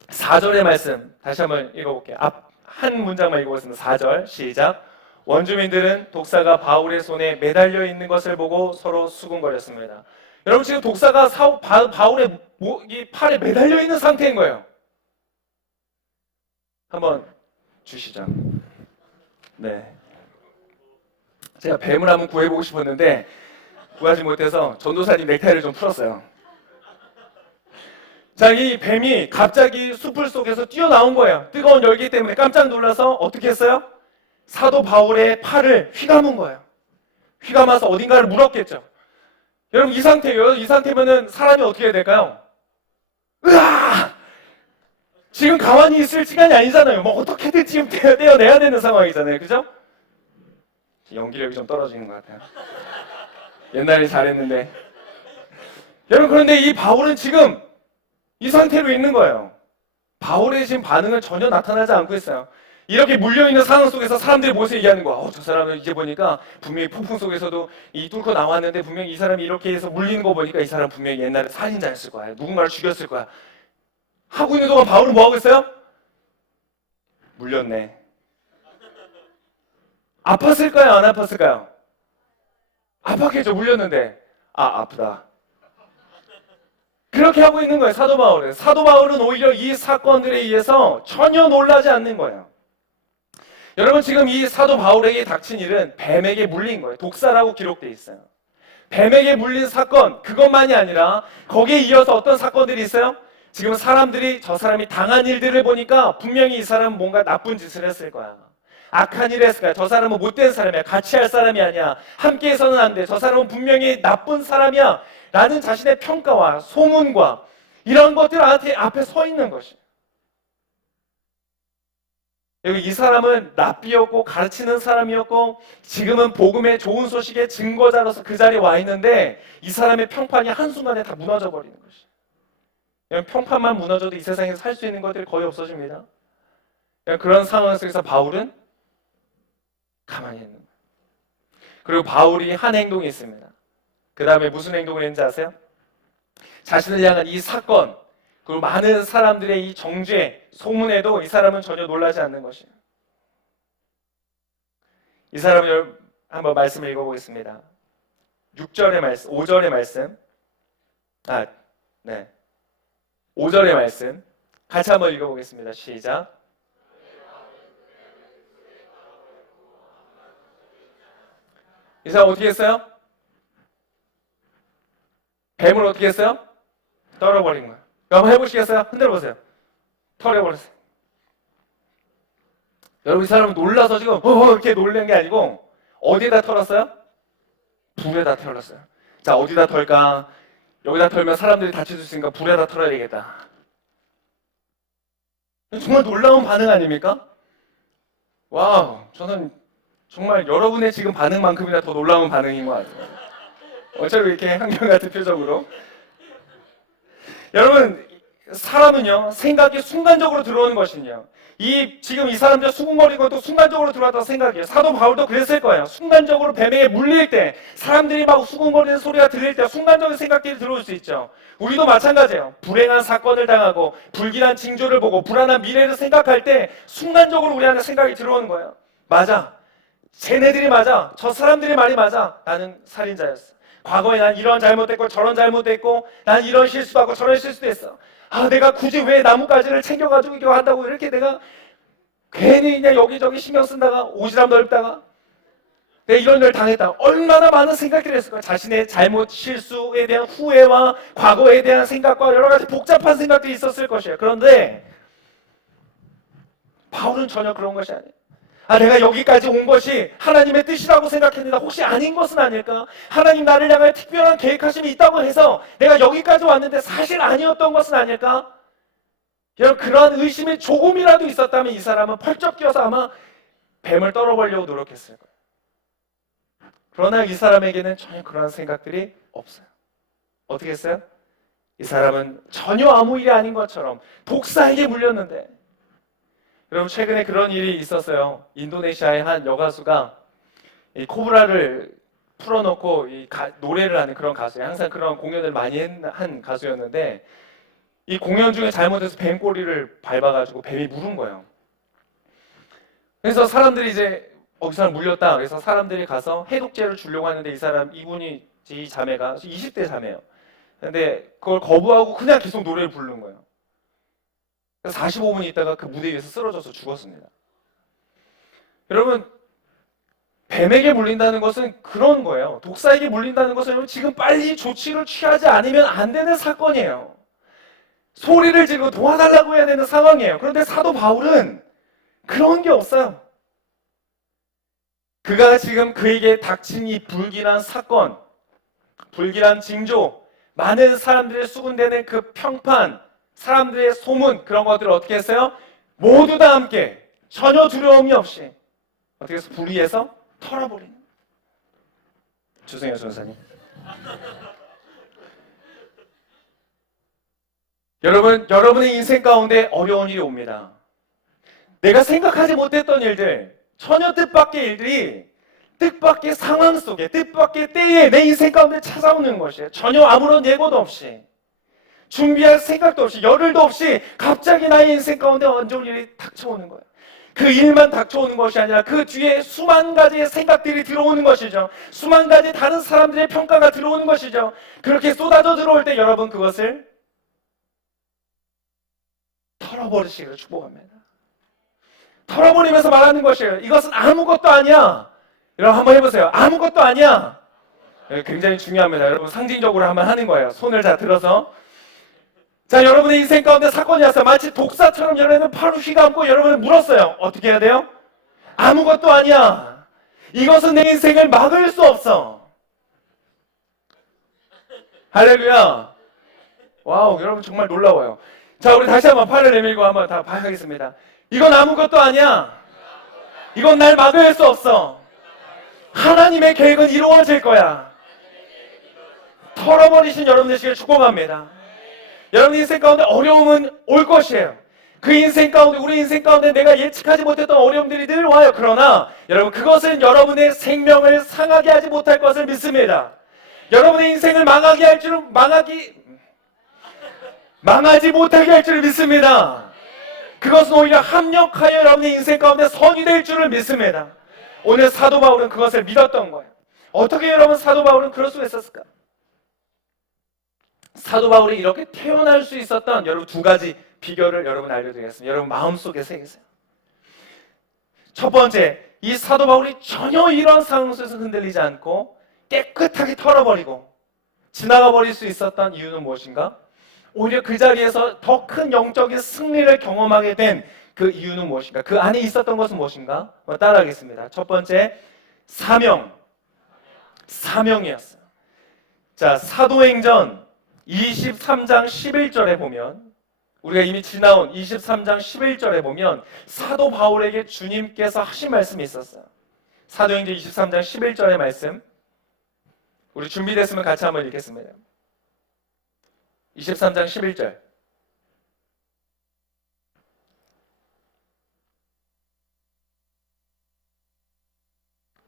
4절의 말씀 다시 한번 읽어볼게요. 한 문장만 읽어보겠습니다. 4절 시작. 원주민들은 독사가 바울의 손에 매달려 있는 것을 보고 서로 수군거렸습니다. 여러분 지금 독사가 바울의 이 팔에 매달려 있는 상태인 거예요. 한번 주시죠. 네. 제가 뱀을 한번 구해보고 싶었는데 구하지 못해서 전도사님 넥타이를 좀 풀었어요. 자, 이 뱀이 갑자기 숲을 속에서 뛰어나온 거예요. 뜨거운 열기 때문에 깜짝 놀라서 어떻게 했어요? 사도 바울의 팔을 휘감은 거예요. 휘감아서 어딘가를 물었겠죠. 여러분 이 상태예요. 이 상태면은 사람이 어떻게 해야 될까요? 으아! 지금 가만히 있을 시간이 아니잖아요. 뭐 어떻게든 지금 떼어내야 되는 상황이잖아요. 그죠? 연기력이 좀 떨어지는 것 같아요. 옛날에 잘했는데. 여러분 그런데 이 바울은 지금 이 상태로 있는 거예요. 바울의 지금 반응은 전혀 나타나지 않고 있어요. 이렇게 물려있는 상황 속에서 사람들이 모여서 얘기하는 거야. 저 사람은 이제 보니까 분명히 폭풍 속에서도 이 뚫고 나왔는데 분명히 이 사람이 이렇게 해서 물리는 거 보니까 이 사람 분명히 옛날에 살인자였을 거야. 누군가를 죽였을 거야. 하고 있는 동안 바울은 뭐 하고 있어요? 물렸네. 아팠을까요? 안 아팠을까요? 아팠겠죠. 물렸는데. 아프다. 그렇게 하고 있는 거예요, 사도 바울은. 사도 바울은 오히려 이 사건들에 의해서 전혀 놀라지 않는 거예요. 여러분, 지금 이 사도 바울에게 닥친 일은 뱀에게 물린 거예요. 독사라고 기록되어 있어요. 뱀에게 물린 사건, 그것만이 아니라 거기에 이어서 어떤 사건들이 있어요? 지금 사람들이 저 사람이 당한 일들을 보니까 분명히 이 사람은 뭔가 나쁜 짓을 했을 거야. 악한 일을 했을 거야. 저 사람은 못된 사람이야. 같이 할 사람이 아니야. 함께 해서는 안 돼. 저 사람은 분명히 나쁜 사람이야. 라는 자신의 평가와 소문과 이런 것들 앞에 서 있는 것이. 여기 이 사람은 랍비였고 가르치는 사람이었고 지금은 복음의 좋은 소식의 증거자로서 그 자리에 와 있는데 이 사람의 평판이 한순간에 다 무너져 버리는 것이. 평판만 무너져도 이 세상에서 살 수 있는 것들이 거의 없어집니다. 그런 상황 속에서 바울은 가만히 있는 거예요. 그리고 바울이 한 행동이 있습니다. 그 다음에 무슨 행동을 했는지 아세요? 자신을 향한 이 사건, 그리고 많은 사람들의 이 정죄, 소문에도 이 사람은 전혀 놀라지 않는 것이에요. 이 사람을 한번 말씀을 읽어보겠습니다. 6절의 말씀, 5절의 말씀, 5절의 말씀 같이 한번 읽어보겠습니다. 시작. 이 사람 어떻게 했어요? 뱀을 어떻게 했어요? 떨어버린 거예요. 한번 해보시겠어요? 흔들어보세요. 털어버렸어요. 여러분, 이 사람은 놀라서 지금 이렇게 놀란 게 아니고 어디에다 털었어요? 불에다 털었어요. 자, 어디다 털까? 여기다 털면 사람들이 다칠 수 있으니까 불에다 털어야 되겠다. 정말 놀라운 반응 아닙니까? 와우, 저는 정말 여러분의 지금 반응만큼이나 더 놀라운 반응인 것 같아요. 어차피 이렇게 한결같은 표정으로. 여러분, 사람은요, 생각이 순간적으로 들어오는 것이요. 지금 이 사람들 수군거리는 것도 순간적으로 들어왔다고 생각해요. 사도 바울도 그랬을 거예요. 순간적으로 뱀에게 물릴 때, 사람들이 막 수군거리는 소리가 들릴 때 순간적인 생각들이 들어올 수 있죠. 우리도 마찬가지예요. 불행한 사건을 당하고 불길한 징조를 보고 불안한 미래를 생각할 때 순간적으로 우리 안에 생각이 들어오는 거예요. 맞아. 쟤네들이 맞아. 저 사람들이 말이 맞아. 나는 살인자였어. 과거에 난 이런 잘못했고 저런 잘못했고 난 이런 실수도 하고 저런 실수도 했어. 내가 굳이 왜 나뭇가지를 챙겨가지고 이거 한다고 이렇게 내가 괜히 그냥 여기저기 신경 쓴다가 오지랖 넓다가 내가 이런 일 당했다. 얼마나 많은 생각들이 했을 거야. 자신의 잘못, 실수에 대한 후회와 과거에 대한 생각과 여러 가지 복잡한 생각들이 있었을 것이에요. 그런데 바울은 전혀 그런 것이 아니에요. 내가 여기까지 온 것이 하나님의 뜻이라고 생각했는데 혹시 아닌 것은 아닐까? 하나님 나를 향해 특별한 계획하심이 있다고 해서 내가 여기까지 왔는데 사실 아니었던 것은 아닐까? 여러분, 그러한 의심이 조금이라도 있었다면 이 사람은 펄쩍 뛰어서 아마 뱀을 떨어버리려고 노력했을 거예요. 그러나 이 사람에게는 전혀 그러한 생각들이 없어요. 어떻게 했어요? 이 사람은 전혀 아무 일이 아닌 것처럼 독사에게 물렸는데, 여러분, 최근에 그런 일이 있었어요. 인도네시아의 한 여가수가 이 코브라를 풀어놓고 노래를 하는 그런 가수예요. 항상 그런 공연을 많이 한 가수였는데 이 공연 중에 잘못해서 뱀 꼬리를 밟아가지고 뱀이 물은 거예요. 그래서 사람들이 이제 이 사람 물렸다. 그래서 사람들이 가서 해독제를 주려고 하는데 이 자매가 20대 자매예요. 근데 그걸 거부하고 그냥 계속 노래를 부르는 거예요. 45분 있다가 그 무대 위에서 쓰러져서 죽었습니다. 여러분, 뱀에게 물린다는 것은 그런 거예요. 독사에게 물린다는 것은 지금 빨리 조치를 취하지 않으면 안 되는 사건이에요. 소리를 지르고 도와달라고 해야 되는 상황이에요. 그런데 사도 바울은 그런 게 없어요. 그가 지금 그에게 닥친 이 불길한 사건, 불길한 징조, 많은 사람들의 수군대는 그 평판, 사람들의 소문, 그런 것들을 어떻게 했어요? 모두 다 함께 전혀 두려움이 없이 어떻게 해서 불 위에서 털어버리는. 주세요, 전사님. 여러분의 인생 가운데 어려운 일이 옵니다. 내가 생각하지 못했던 일들, 전혀 뜻밖의 일들이 뜻밖의 상황 속에, 뜻밖의 때에 내 인생 가운데 찾아오는 것이에요. 전혀 아무런 예고도 없이, 준비할 생각도 없이, 열흘도 없이 갑자기 나의 인생 가운데 안 좋은 일이 닥쳐오는 거예요. 그 일만 닥쳐오는 것이 아니라 그 뒤에 수만 가지의 생각들이 들어오는 것이죠. 수만 가지 다른 사람들의 평가가 들어오는 것이죠. 그렇게 쏟아져 들어올 때 여러분 그것을 털어버리시기를 축복합니다. 털어버리면서 말하는 것이에요. 이것은 아무것도 아니야. 여러분 한번 해보세요. 아무것도 아니야. 굉장히 중요합니다. 여러분 상징적으로 한번 하는 거예요. 손을 다 들어서. 자, 여러분의 인생 가운데 사건이 왔어요. 마치 독사처럼 여러분은 팔을 휘감고 여러분을 물었어요. 어떻게 해야 돼요? 아무것도 아니야. 이것은 내 인생을 막을 수 없어. 할렐루야. 와우, 여러분 정말 놀라워요. 자, 우리 다시 한번 팔을 내밀고 한번 다 봐야겠습니다. 이건 아무것도 아니야. 이건 날 막을 수 없어. 하나님의 계획은 이루어질 거야. 털어버리신 여러분 되시길 축복합니다. 여러분 인생 가운데 어려움은 올 것이에요. 그 인생 가운데, 우리 인생 가운데 내가 예측하지 못했던 어려움들이 늘 와요. 그러나 여러분 그것은 여러분의 생명을 상하게 하지 못할 것을 믿습니다. 여러분의 인생을 망하지 못하게 할 줄을 믿습니다. 그것은 오히려 합력하여 여러분의 인생 가운데 선이 될 줄을 믿습니다. 오늘 사도 바울은 그것을 믿었던 거예요. 어떻게 여러분 사도 바울은 그럴 수 있었을까? 사도 바울이 이렇게 태어날 수 있었던 여러분 두 가지 비결을 여러분 알려드리겠습니다. 여러분 마음속에 새기세요. 첫 번째, 이 사도 바울이 전혀 이런 상황 속에서 흔들리지 않고 깨끗하게 털어버리고 지나가 버릴 수 있었던 이유는 무엇인가? 오히려 그 자리에서 더 큰 영적인 승리를 경험하게 된 그 이유는 무엇인가? 그 안에 있었던 것은 무엇인가? 따라하겠습니다. 첫 번째, 사명이었어요. 자, 사도행전 23장 11절에 보면, 우리가 이미 지나온 23장 11절에 보면 사도 바울에게 주님께서 하신 말씀이 있었어요. 사도행전 23장 11절의 말씀, 우리 준비됐으면 같이 한번 읽겠습니다. 23장 11절.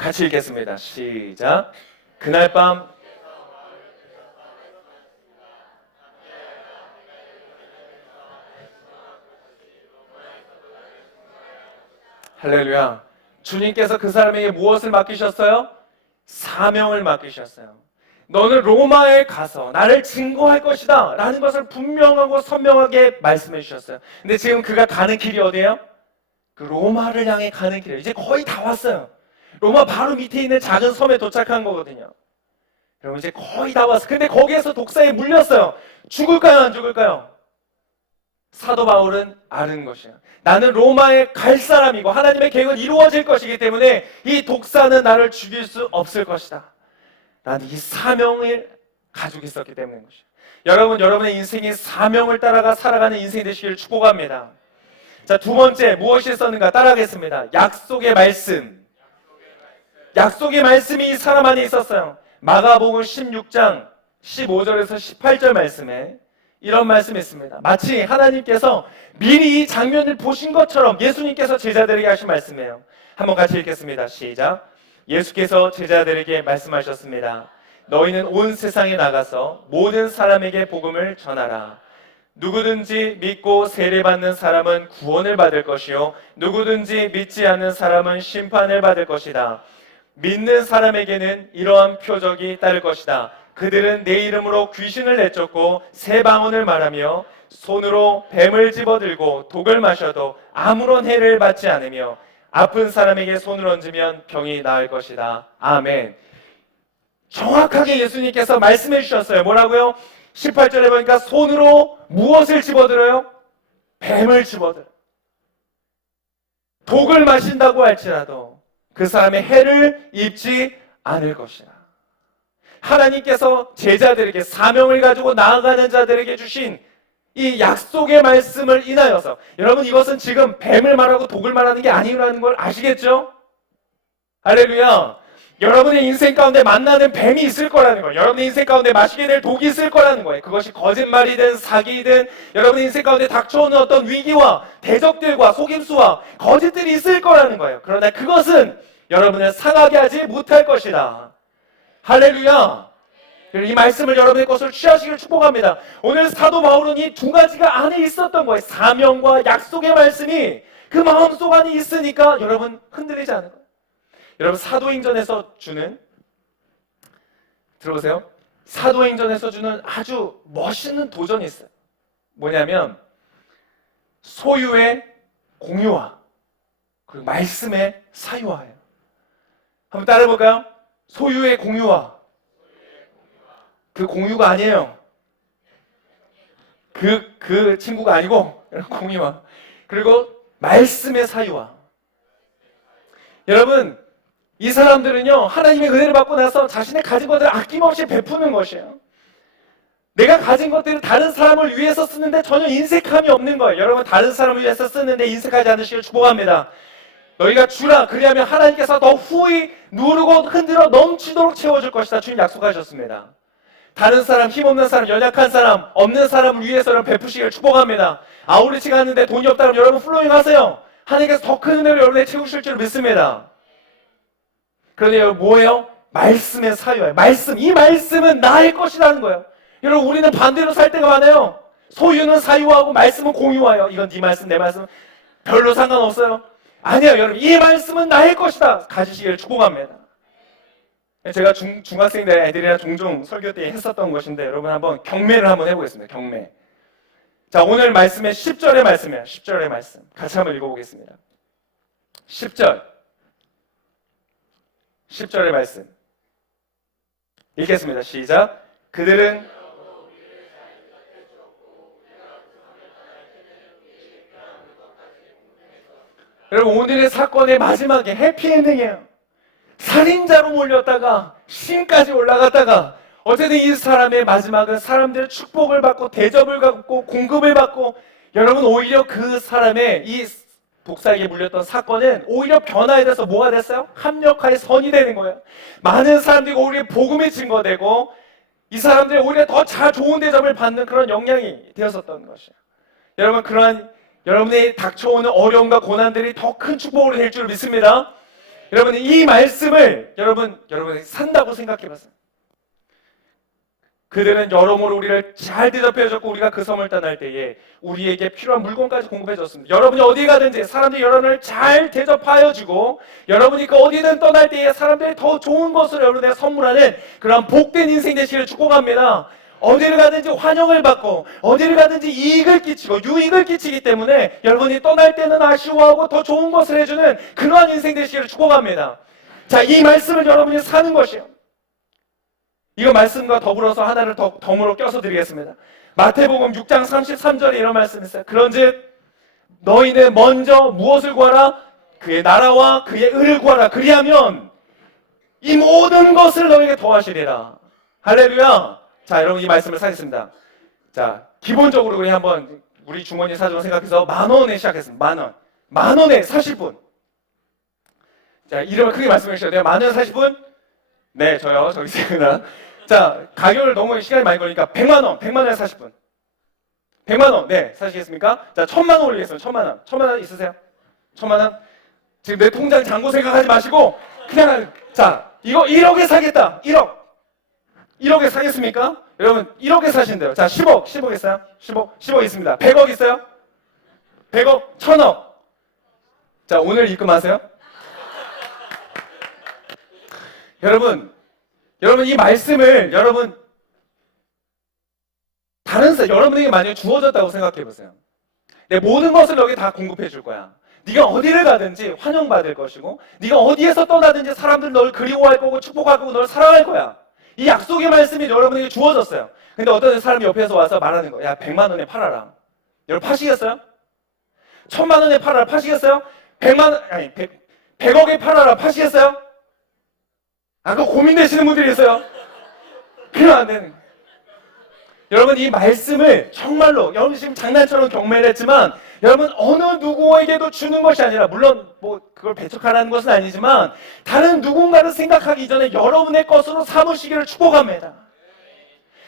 같이 읽겠습니다. 시작. 그날 밤 할렐루야. 주님께서 그 사람에게 무엇을 맡기셨어요? 사명을 맡기셨어요. 너는 로마에 가서 나를 증거할 것이다 라는 것을 분명하고 선명하게 말씀해 주셨어요. 근데 지금 그가 가는 길이 어디예요? 그 로마를 향해 가는 길이에요. 이제 거의 다 왔어요. 로마 바로 밑에 있는 작은 섬에 도착한 거거든요. 여러분 이제 거의 다 왔어요. 근데 거기에서 독사에 물렸어요. 죽을까요? 안 죽을까요? 사도 바울은 아는 것이야. 나는 로마에 갈 사람이고 하나님의 계획은 이루어질 것이기 때문에 이 독사는 나를 죽일 수 없을 것이다 라는 이 사명을 가지고 있었기 때문인 것이에요. 여러분, 여러분의 인생이 사명을 따라가 살아가는 인생이 되시기를 축복합니다. 자, 두 번째 무엇이 있었는가 따라하겠습니다. 약속의 말씀. 약속의 말씀이 이 사람 안에 있었어요. 마가복음 16장 15절에서 18절 말씀에 이런 말씀이 있습니다. 마치 하나님께서 미리 이 장면을 보신 것처럼 예수님께서 제자들에게 하신 말씀이에요. 한번 같이 읽겠습니다. 시작. 예수께서 제자들에게 말씀하셨습니다. 너희는 온 세상에 나가서 모든 사람에게 복음을 전하라. 누구든지 믿고 세례받는 사람은 구원을 받을 것이요 누구든지 믿지 않는 사람은 심판을 받을 것이다. 믿는 사람에게는 이러한 표적이 따를 것이다. 그들은 내 이름으로 귀신을 내쫓고 새 방언을 말하며 손으로 뱀을 집어들고 독을 마셔도 아무런 해를 받지 않으며 아픈 사람에게 손을 얹으면 병이 나을 것이다. 아멘. 정확하게 예수님께서 말씀해 주셨어요. 뭐라고요? 18절에 보니까 손으로 무엇을 집어들어요? 뱀을 집어들어요. 독을 마신다고 할지라도 그 사람의 해를 입지 않을 것이다. 하나님께서 제자들에게 사명을 가지고 나아가는 자들에게 주신 이 약속의 말씀을 인하여서, 여러분 이것은 지금 뱀을 말하고 독을 말하는 게 아니라는 걸 아시겠죠? 할렐루야. 여러분의 인생 가운데 만나는 뱀이 있을 거라는 거예요. 여러분의 인생 가운데 마시게 될 독이 있을 거라는 거예요. 그것이 거짓말이든 사기든 여러분의 인생 가운데 닥쳐오는 어떤 위기와 대적들과 속임수와 거짓들이 있을 거라는 거예요. 그러나 그것은 여러분을 상하게 하지 못할 것이다. 할렐루야. 이 말씀을 여러분의 것을 취하시길 축복합니다. 오늘 사도 바울은 이 두 가지가 안에 있었던 거예요. 사명과 약속의 말씀이 그 마음속 안에 있으니까 여러분 흔들리지 않은 거예요. 여러분 사도행전에서 주는, 들어보세요. 사도행전에서 주는 아주 멋있는 도전이 있어요. 뭐냐면 소유의 공유와 그리고 말씀의 사유화예요. 한번 따라해 볼까요? 소유의 공유와. 그 공유가 아니에요. 그 친구가 아니고 공유와. 그리고 말씀의 사유화. 여러분, 이 사람들은요, 하나님의 은혜를 받고 나서 자신의 가진 것들을 아낌없이 베푸는 것이에요. 내가 가진 것들을 다른 사람을 위해서 쓰는데 전혀 인색함이 없는 거예요. 여러분, 다른 사람을 위해서 쓰는데 인색하지 않으시길 축복합니다. 너희가 주라. 그리하면 하나님께서 더 후히 누르고 흔들어 넘치도록 채워줄 것이다. 주님 약속하셨습니다. 다른 사람, 힘없는 사람, 연약한 사람, 없는 사람을 위해서는 베푸시길 축복합니다. 아우리치가 하는데 돈이 없다면 여러분 플로잉 하세요. 하나님께서 더 큰 은혜로 여러분에 채우실 줄 믿습니다. 그런데 여러분 뭐예요? 말씀의 사유예요. 말씀. 이 말씀은 나의 것이라는 거예요. 여러분, 우리는 반대로 살 때가 많아요. 소유는 사유하고 말씀은 공유하여. 이건 네 말씀, 내 말씀 별로 상관없어요. 아니에요. 여러분, 이 말씀은 나의 것이다. 가지시기를 축복합니다. 제가 중학생들 애들이랑 종종 설교 때 했었던 것인데 여러분 한번 경매를 한번 해보겠습니다. 경매. 자, 오늘 말씀의 10절의 말씀이에요. 10절의 말씀. 같이 한번 읽어보겠습니다. 10절. 10절의 말씀. 읽겠습니다. 시작. 그들은 여러분, 오늘의 사건의 마지막에 해피엔딩이에요. 살인자로 몰렸다가 신까지 올라갔다가 어쨌든 이 사람의 마지막은 사람들의 축복을 받고 대접을 받고 공급을 받고, 여러분 오히려 그 사람의 이 독사에게 물렸던 사건은 오히려 변화에 돼서 뭐가 됐어요? 합력하여 선이 되는 거예요. 많은 사람들이 오히려 복음이 증거되고 이 사람들이 오히려 더 좋은 대접을 받는 그런 영향이 되었었던 것이에요. 여러분, 그러한 여러분의 닥쳐오는 어려움과 고난들이 더 큰 축복으로 될 줄 믿습니다. 여러분, 이 말씀을 여러분이 산다고 생각해 봤어요. 그들은 여러모로 우리를 잘 대접해줬고 우리가 그 섬을 떠날 때에 우리에게 필요한 물건까지 공급해줬습니다. 여러분이 어디 가든지 사람들이 여러분을 잘 대접하여 주고 여러분이 그 어디든 떠날 때에 사람들이 더 좋은 것을 여러분에게 선물하는 그런 복된 인생 되시기를 축복합니다. 어디를 가든지 환영을 받고 어디를 가든지 이익을 끼치고 유익을 끼치기 때문에 여러분이 떠날 때는 아쉬워하고 더 좋은 것을 해주는 그러한 인생 되시기를 축복합니다. 자, 이 말씀을 여러분이 사는 것이요. 이거 말씀과 더불어서 하나를 덤으로 껴서 드리겠습니다. 마태복음 6장 33절에 이런 말씀이 있어요. 그런즉 너희는 먼저 무엇을 구하라? 그의 나라와 그의 의를 구하라. 그리하면 이 모든 것을 너희에게 더하시리라. 할렐루야. 자, 여러분 이 말씀을 사겠습니다. 자, 기본적으로 우리 한번 우리 주머니 사정을 생각해서 10,000원에 시작했습니다. 10,000원. 10,000원에 사실 분. 자, 이름을 크게 말씀해 주셔야 돼요. 10,000원에 사실 분? 네, 저요. 저기 있습니다. 자, 가격을 너무 시간이 많이 걸리니까 100만 원, 100만 원에 40분. 100만 원, 네, 사시겠습니까? 자, 1,000만 원 올리겠습니다. 1,000만 원. 1,000만 원 있으세요? 1,000만 원? 지금 내 통장 잔고 생각하지 마시고 그냥 자, 이거 1억에 사겠다. 1억에 사겠습니까? 여러분 1억에 사신대요. 자, 10억 있어요? 10억 있습니다. 100억 있어요? 100억, 1,000억. 자, 오늘 입금하세요. 여러분 이 말씀을 여러분에게 만약에 주어졌다고 생각해 보세요. 내 모든 것을 너에게 다 공급해 줄 거야. 네가 어디를 가든지 환영받을 것이고 네가 어디에서 떠나든지 사람들 널 그리워할 거고 축복할 거고 널 사랑할 거야. 이 약속의 말씀이 여러분에게 주어졌어요. 근데 어떤 사람이 옆에서 와서 말하는 거야. 야, 100만 원에 팔아라. 여러분 파시겠어요? 1,000만 원에 팔아라. 파시겠어요? 100억에 팔아라. 파시겠어요? 아까 고민되시는 분들이 있어요. 그러면 안 되는 거예요. 여러분 이 말씀을 정말로 여러분 지금 장난처럼 경매를 했지만 여러분 어느 누구에게도 주는 것이 아니라 물론 뭐 그걸 배척하라는 것은 아니지만 다른 누군가를 생각하기 전에 여러분의 것으로 삼으시기를 축복합니다.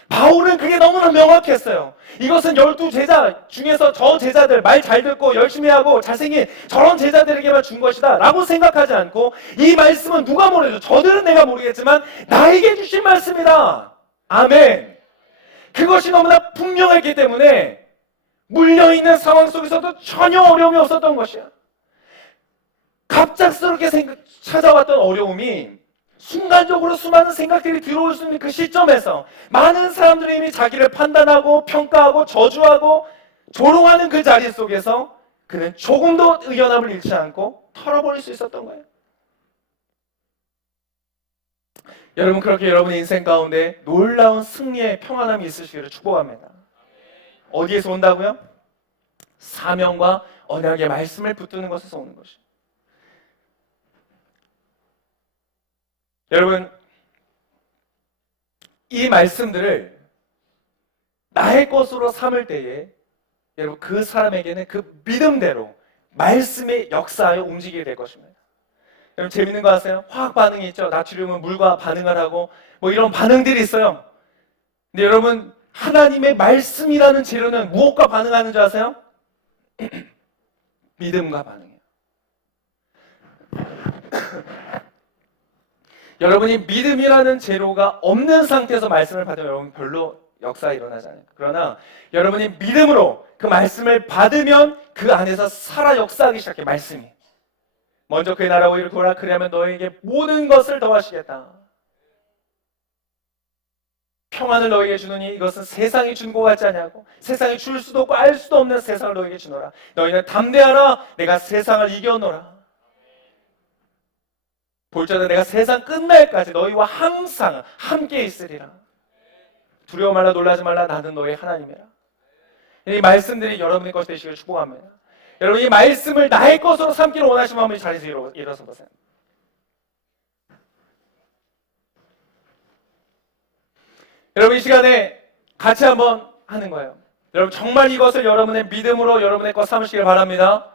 바울은 그게 너무나 명확했어요. 이것은 12제자 중에서 저 제자들 말 잘 듣고 열심히 하고 잘생긴 저런 제자들에게만 준 것이다 라고 생각하지 않고 이 말씀은 누가 모르죠. 저들은 내가 모르겠지만 나에게 주신 말씀이다. 아멘. 그것이 너무나 분명했기 때문에 물려있는 상황 속에서도 전혀 어려움이 없었던 것이야. 갑작스럽게 찾아왔던 어려움이 순간적으로 수많은 생각들이 들어올 수 있는 그 시점에서 많은 사람들이 이미 자기를 판단하고 평가하고 저주하고 조롱하는 그 자리 속에서 그는 조금도 의연함을 잃지 않고 털어버릴 수 있었던 거예요. 여러분, 그렇게 여러분의 인생 가운데 놀라운 승리의 평안함이 있으시기를 축복합니다. 어디에서 온다고요? 사명과 언약의 말씀을 붙드는 것에서 오는 것이죠. 여러분, 이 말씀들을 나의 것으로 삼을 때에 여러분, 그 사람에게는 그 믿음대로 말씀의 역사하여 움직이게 될 것입니다. 여러분, 재밌는 거 아세요? 화학 반응이 있죠. 나트륨은 물과 반응을 하고 뭐 이런 반응들이 있어요. 근데 여러분, 하나님의 말씀이라는 재료는 무엇과 반응하는 줄 아세요? 믿음과 반응해요. 여러분이 믿음이라는 재료가 없는 상태에서 말씀을 받으면 여러분 별로 역사가 일어나지 않아요. 그러나 여러분이 믿음으로 그 말씀을 받으면 그 안에서 살아 역사하기 시작해. 말씀이 먼저 그의 나라와 의를 구하라. 그리하면 너에게 모든 것을 더하시겠다. 평안을 너에게 주느니 이것은 세상이 준 것 같지 않냐고. 세상이 줄 수도 없고 알 수도 없는 세상을 너에게 주노라. 너희는 담대하라. 내가 세상을 이겨노라. 볼지어다 내가 세상 끝날까지 너희와 항상 함께 있으리라. 두려워 말라 놀라지 말라. 나는 너희 하나님이라. 이 말씀들이 여러분의 것이 되시길 축복합니다. 여러분, 이 말씀을 나의 것으로 삼기를 원하시는 마음을 자리에서 일어서 보세요. 여러분, 이 시간에 같이 한번 하는 거예요. 여러분, 정말 이것을 여러분의 믿음으로 여러분의 것 삼으시길 바랍니다.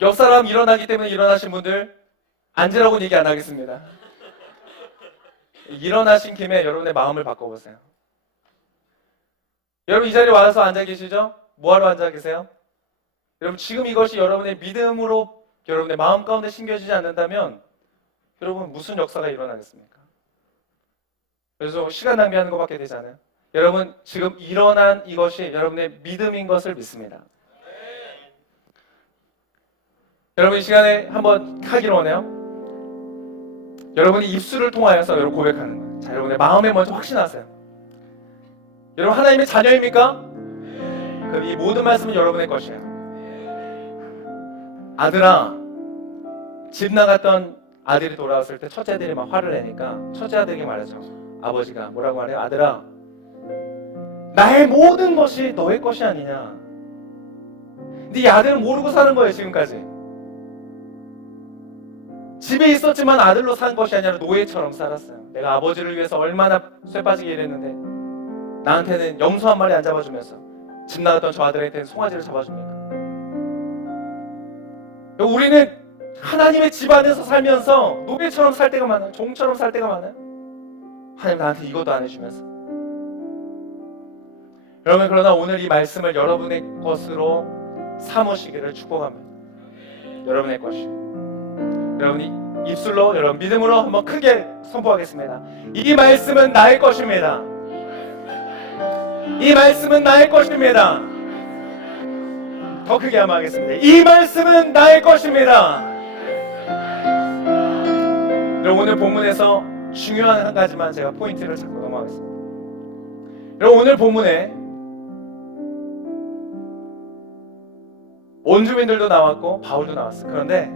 옆 사람 일어나기 때문에 일어나신 분들 앉으라고는 얘기 안 하겠습니다. 일어나신 김에 여러분의 마음을 바꿔보세요. 여러분, 이 자리에 와서 앉아 계시죠? 뭐하러 앉아 계세요? 여러분, 지금 이것이 여러분의 믿음으로 여러분의 마음 가운데 심겨지지 않는다면 여러분 무슨 역사가 일어나겠습니까? 그래서 시간 낭비하는 것밖에 되지 않아요. 여러분, 지금 일어난 이것이 여러분의 믿음인 것을 믿습니다. 여러분, 이 시간에 한번 하기를 원해요. 여러분이 입술을 통하여서 여러분 고백하는 거예요. 자, 여러분의 마음에 먼저 확신하세요. 여러분, 하나님의 자녀입니까? 그럼 이 모든 말씀은 여러분의 것이에요. 아들아, 집 나갔던 아들이 돌아왔을 때 첫째 아들이 막 화를 내니까 첫째 아들에게 말하죠. 아버지가 뭐라고 말해요? 아들아, 나의 모든 것이 너의 것이 아니냐. 근데 이 아들은 모르고 사는 거예요. 지금까지 집에 있었지만 아들로 산 것이 아니라 노예처럼 살았어요. 내가 아버지를 위해서 얼마나 쇠 빠지게 일했는데 나한테는 염소 한 마리 안 잡아주면서 집 나갔던 저 아들한테는 송아지를 잡아줍니까? 우리는 하나님의 집 안에서 살면서 노예처럼 살 때가 많아요. 종처럼 살 때가 많아요. 하나님 나한테 이것도 안 해주면서. 여러분, 그러나 오늘 이 말씀을 여러분의 것으로 삼으시기를 축복합니다. 여러분의 것이. 여러분이 입술로, 여러분 믿음으로 한번 크게 선포하겠습니다. 이 말씀은 나의 것입니다. 이 말씀은 나의 것입니다. 더 크게 한번 하겠습니다. 이 말씀은 나의 것입니다. 여러분, 오늘 본문에서 중요한 한 가지만 제가 포인트를 잡고 넘어가겠습니다. 여러분, 오늘 본문에 원주민들도 나왔고 바울도 나왔어요. 그런데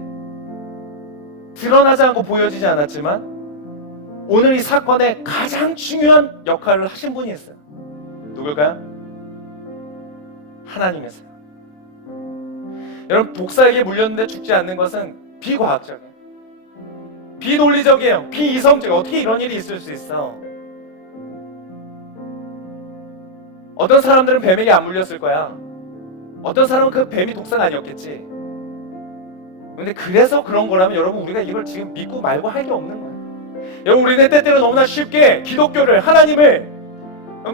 드러나지 않고 보여지지 않았지만 오늘 이 사건에 가장 중요한 역할을 하신 분이 있어요. 누굴까요? 하나님이세요. 여러분, 독사에게 물렸는데 죽지 않는 것은 비과학적이에요. 비논리적이에요. 비이성적이에요. 어떻게 이런 일이 있을 수 있어? 어떤 사람들은 뱀에게 안 물렸을 거야. 어떤 사람은 그 뱀이 독사가 아니었겠지. 근데 그래서 그런 거라면 여러분, 우리가 이걸 지금 믿고 말고 할 게 없는 거예요. 여러분, 우리는 때때로 너무나 쉽게 기독교를, 하나님을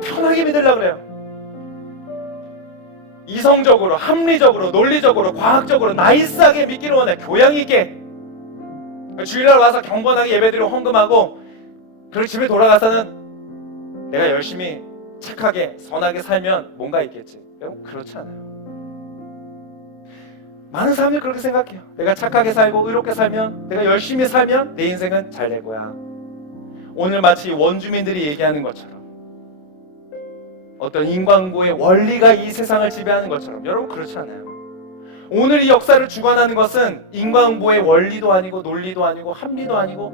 편하게 믿으려고 그래요. 이성적으로, 합리적으로, 논리적으로, 과학적으로 나이스하게 믿기를 원해. 교양 있게. 주일날 와서 경건하게 예배드리고 헌금하고 그리고 집에 돌아가서는 내가 열심히 착하게 선하게 살면 뭔가 있겠지. 여러분, 그렇지 않아요. 많은 사람들이 그렇게 생각해요. 내가 착하게 살고 의롭게 살면, 내가 열심히 살면 내 인생은 잘 될 거야. 오늘 마치 원주민들이 얘기하는 것처럼 어떤 인간고의 원리가 이 세상을 지배하는 것처럼 여러분 그렇지 않아요. 오늘 이 역사를 주관하는 것은 인간고의 원리도 아니고 논리도 아니고 합리도 아니고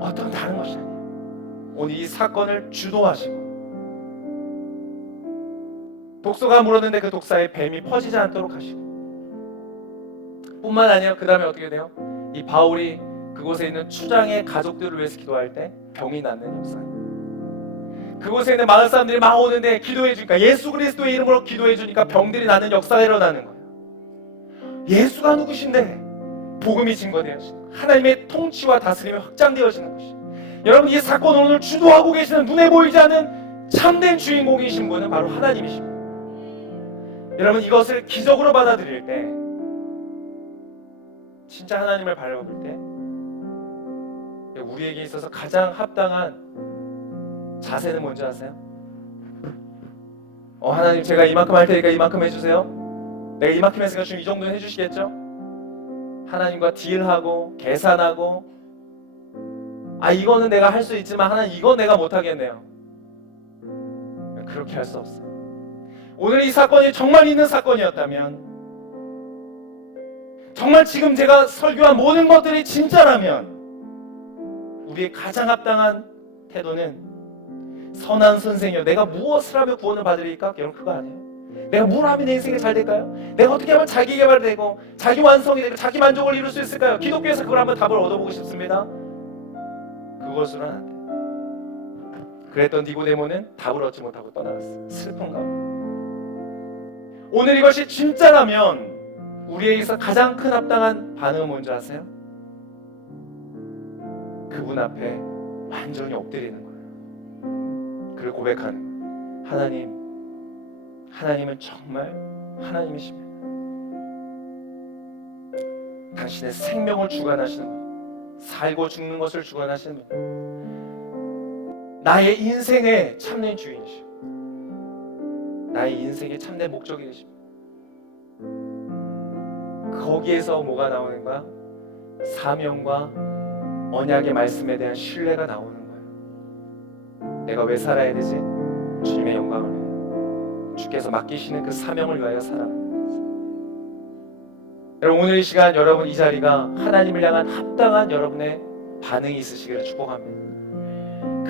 어떤 다른 것이 아니에요. 오늘 이 사건을 주도하시고 독소가 물었는데 그 독사에 뱀이 퍼지지 않도록 하시고 뿐만 아니라 그 다음에 어떻게 돼요? 이 바울이 그곳에 있는 추장의 가족들을 위해서 기도할 때 병이 낫는 역사예요. 그곳에 있는 마을 사람들이 막 오는데 기도해 주니까 예수 그리스도의 이름으로 기도해 주니까 병들이 나는 역사가 일어나는 거예요. 예수가 누구신데 복음이 증거되어지는 하나님의 통치와 다스림이 확장되어지는 것이 여러분 이 사건을 오늘 주도하고 계시는 눈에 보이지 않는 참된 주인공이신 분은 바로 하나님이십니다. 여러분 이것을 기적으로 받아들일 때 진짜 하나님을 바라볼 때 우리에게 있어서 가장 합당한 자세는 뭔지 아세요? 하나님 제가 이만큼 할 테니까 이만큼 해주세요. 내가 이만큼 했으니까 지금 이 정도는 해주시겠죠? 하나님과 딜하고 계산하고 이거는 내가 할 수 있지만 하나님 이건 내가 못하겠네요. 그렇게 할 수 없어요. 오늘 이 사건이 정말 있는 사건이었다면 정말 지금 제가 설교한 모든 것들이 진짜라면 우리의 가장 합당한 태도는 선한 선생이여 내가 무엇을 하면 구원을 받으리까? 여러분 그거 아니에요. 내가 뭘 하면 내 인생이 잘 될까요? 내가 어떻게 하면 자기 개발되고 자기 완성이 되고 자기 만족을 이룰 수 있을까요? 기독교에서 그걸 한번 답을 얻어보고 싶습니다. 그것으로는 안 돼요. 그랬던 니고데모는 답을 얻지 못하고 떠나갔어요. 슬픈 가운데. 오늘 이것이 진짜라면 우리에게서 가장 큰 합당한 반응은 뭔지 아세요? 그분 앞에 완전히 엎드리는 거예요. 그리고 고백하는 거예요. 하나님은 정말 하나님이십니다. 당신의 생명을 주관하시는 분, 살고 죽는 것을 주관하시는 분, 나의 인생의 참된 주인이시고 나의 인생의 참된 목적이 되십니다. 거기에서 뭐가 나오는 거야? 사명과 언약의 말씀에 대한 신뢰가 나오는 거예요. 내가 왜 살아야 되지? 주님의 영광을 위해 주께서 맡기시는 그 사명을 위하여 살아가는 거예요. 여러분 오늘 이 시간 여러분 이 자리가 하나님을 향한 합당한 여러분의 반응이 있으시기를 축복합니다.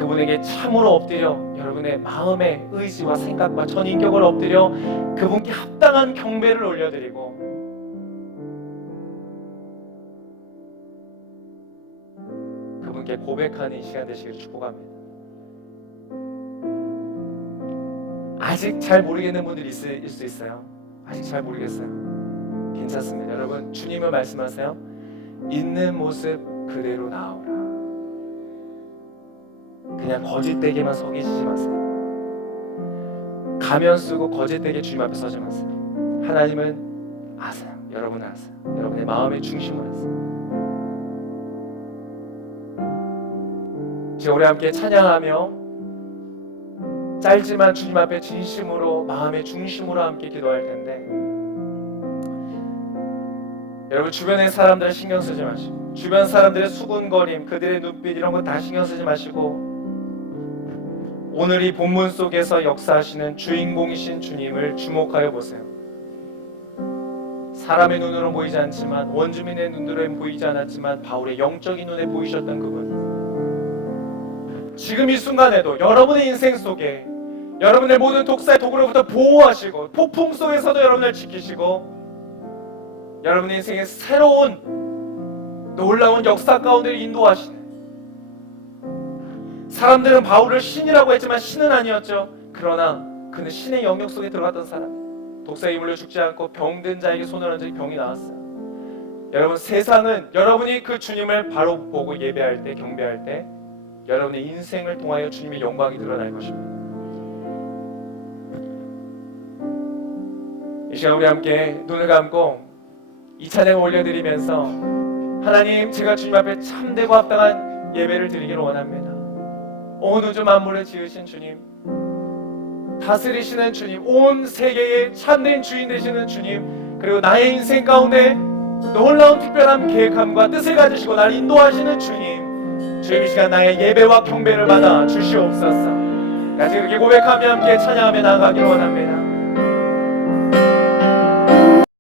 그분에게 참으로 엎드려 여러분의 마음의 의지와 생각과 전인격을 엎드려 그분께 합당한 경배를 올려드리고 그분께 고백하는 이 시간 되시기를 축복합니다. 아직 잘 모르겠는 분들이 있을 수 있어요. 아직 잘 모르겠어요. 괜찮습니다. 여러분 주님은 말씀하세요. 있는 모습 그대로 나오라. 그냥 거짓되게만 서 계시지 마세요. 가면 쓰고 거짓되게 주님 앞에 서지 마세요. 하나님은 아세요. 여러분은 아세요. 여러분의 마음의 중심을 아세요. 지금 우리 함께 찬양하며 짧지만 주님 앞에 진심으로 마음의 중심으로 함께 기도할 텐데 여러분 주변의 사람들 신경 쓰지 마시고 주변 사람들의 수군거림 그들의 눈빛 이런 거 다 신경 쓰지 마시고 오늘 이 본문 속에서 역사하시는 주인공이신 주님을 주목하여 보세요. 사람의 눈으로 보이지 않지만 원주민의 눈으로는 보이지 않았지만 바울의 영적인 눈에 보이셨던 그분 지금 이 순간에도 여러분의 인생 속에 여러분의 모든 독사의 도구로부터 보호하시고 폭풍 속에서도 여러분을 지키시고 여러분의 인생의 새로운 놀라운 역사 가운데 인도하시는 사람들은 바울을 신이라고 했지만 신은 아니었죠. 그러나 그는 신의 영역 속에 들어갔던 사람 독사에 물려 죽지 않고 병든 자에게 손을 얹으니 병이 나았어요. 여러분 세상은 여러분이 그 주님을 바로 보고 예배할 때 경배할 때 여러분의 인생을 통하여 주님의 영광이 드러날 것입니다. 이 시간 우리 함께 눈을 감고 이 찬양을 올려드리면서 하나님 제가 주님 앞에 참되고 합당한 예배를 드리기를 원합니다. 온 우주 만물을 지으신 주님 다스리시는 주님 온 세계의 참된 주인 되시는 주님 그리고 나의 인생 가운데 놀라운 특별한 계획함과 뜻을 가지시고 나를 인도하시는 주님 주님 이 시간 나의 예배와 경배를 받아 주시옵소서. 같이 그렇게 고백하며 함께 찬양하며 나아가기를 원합니다.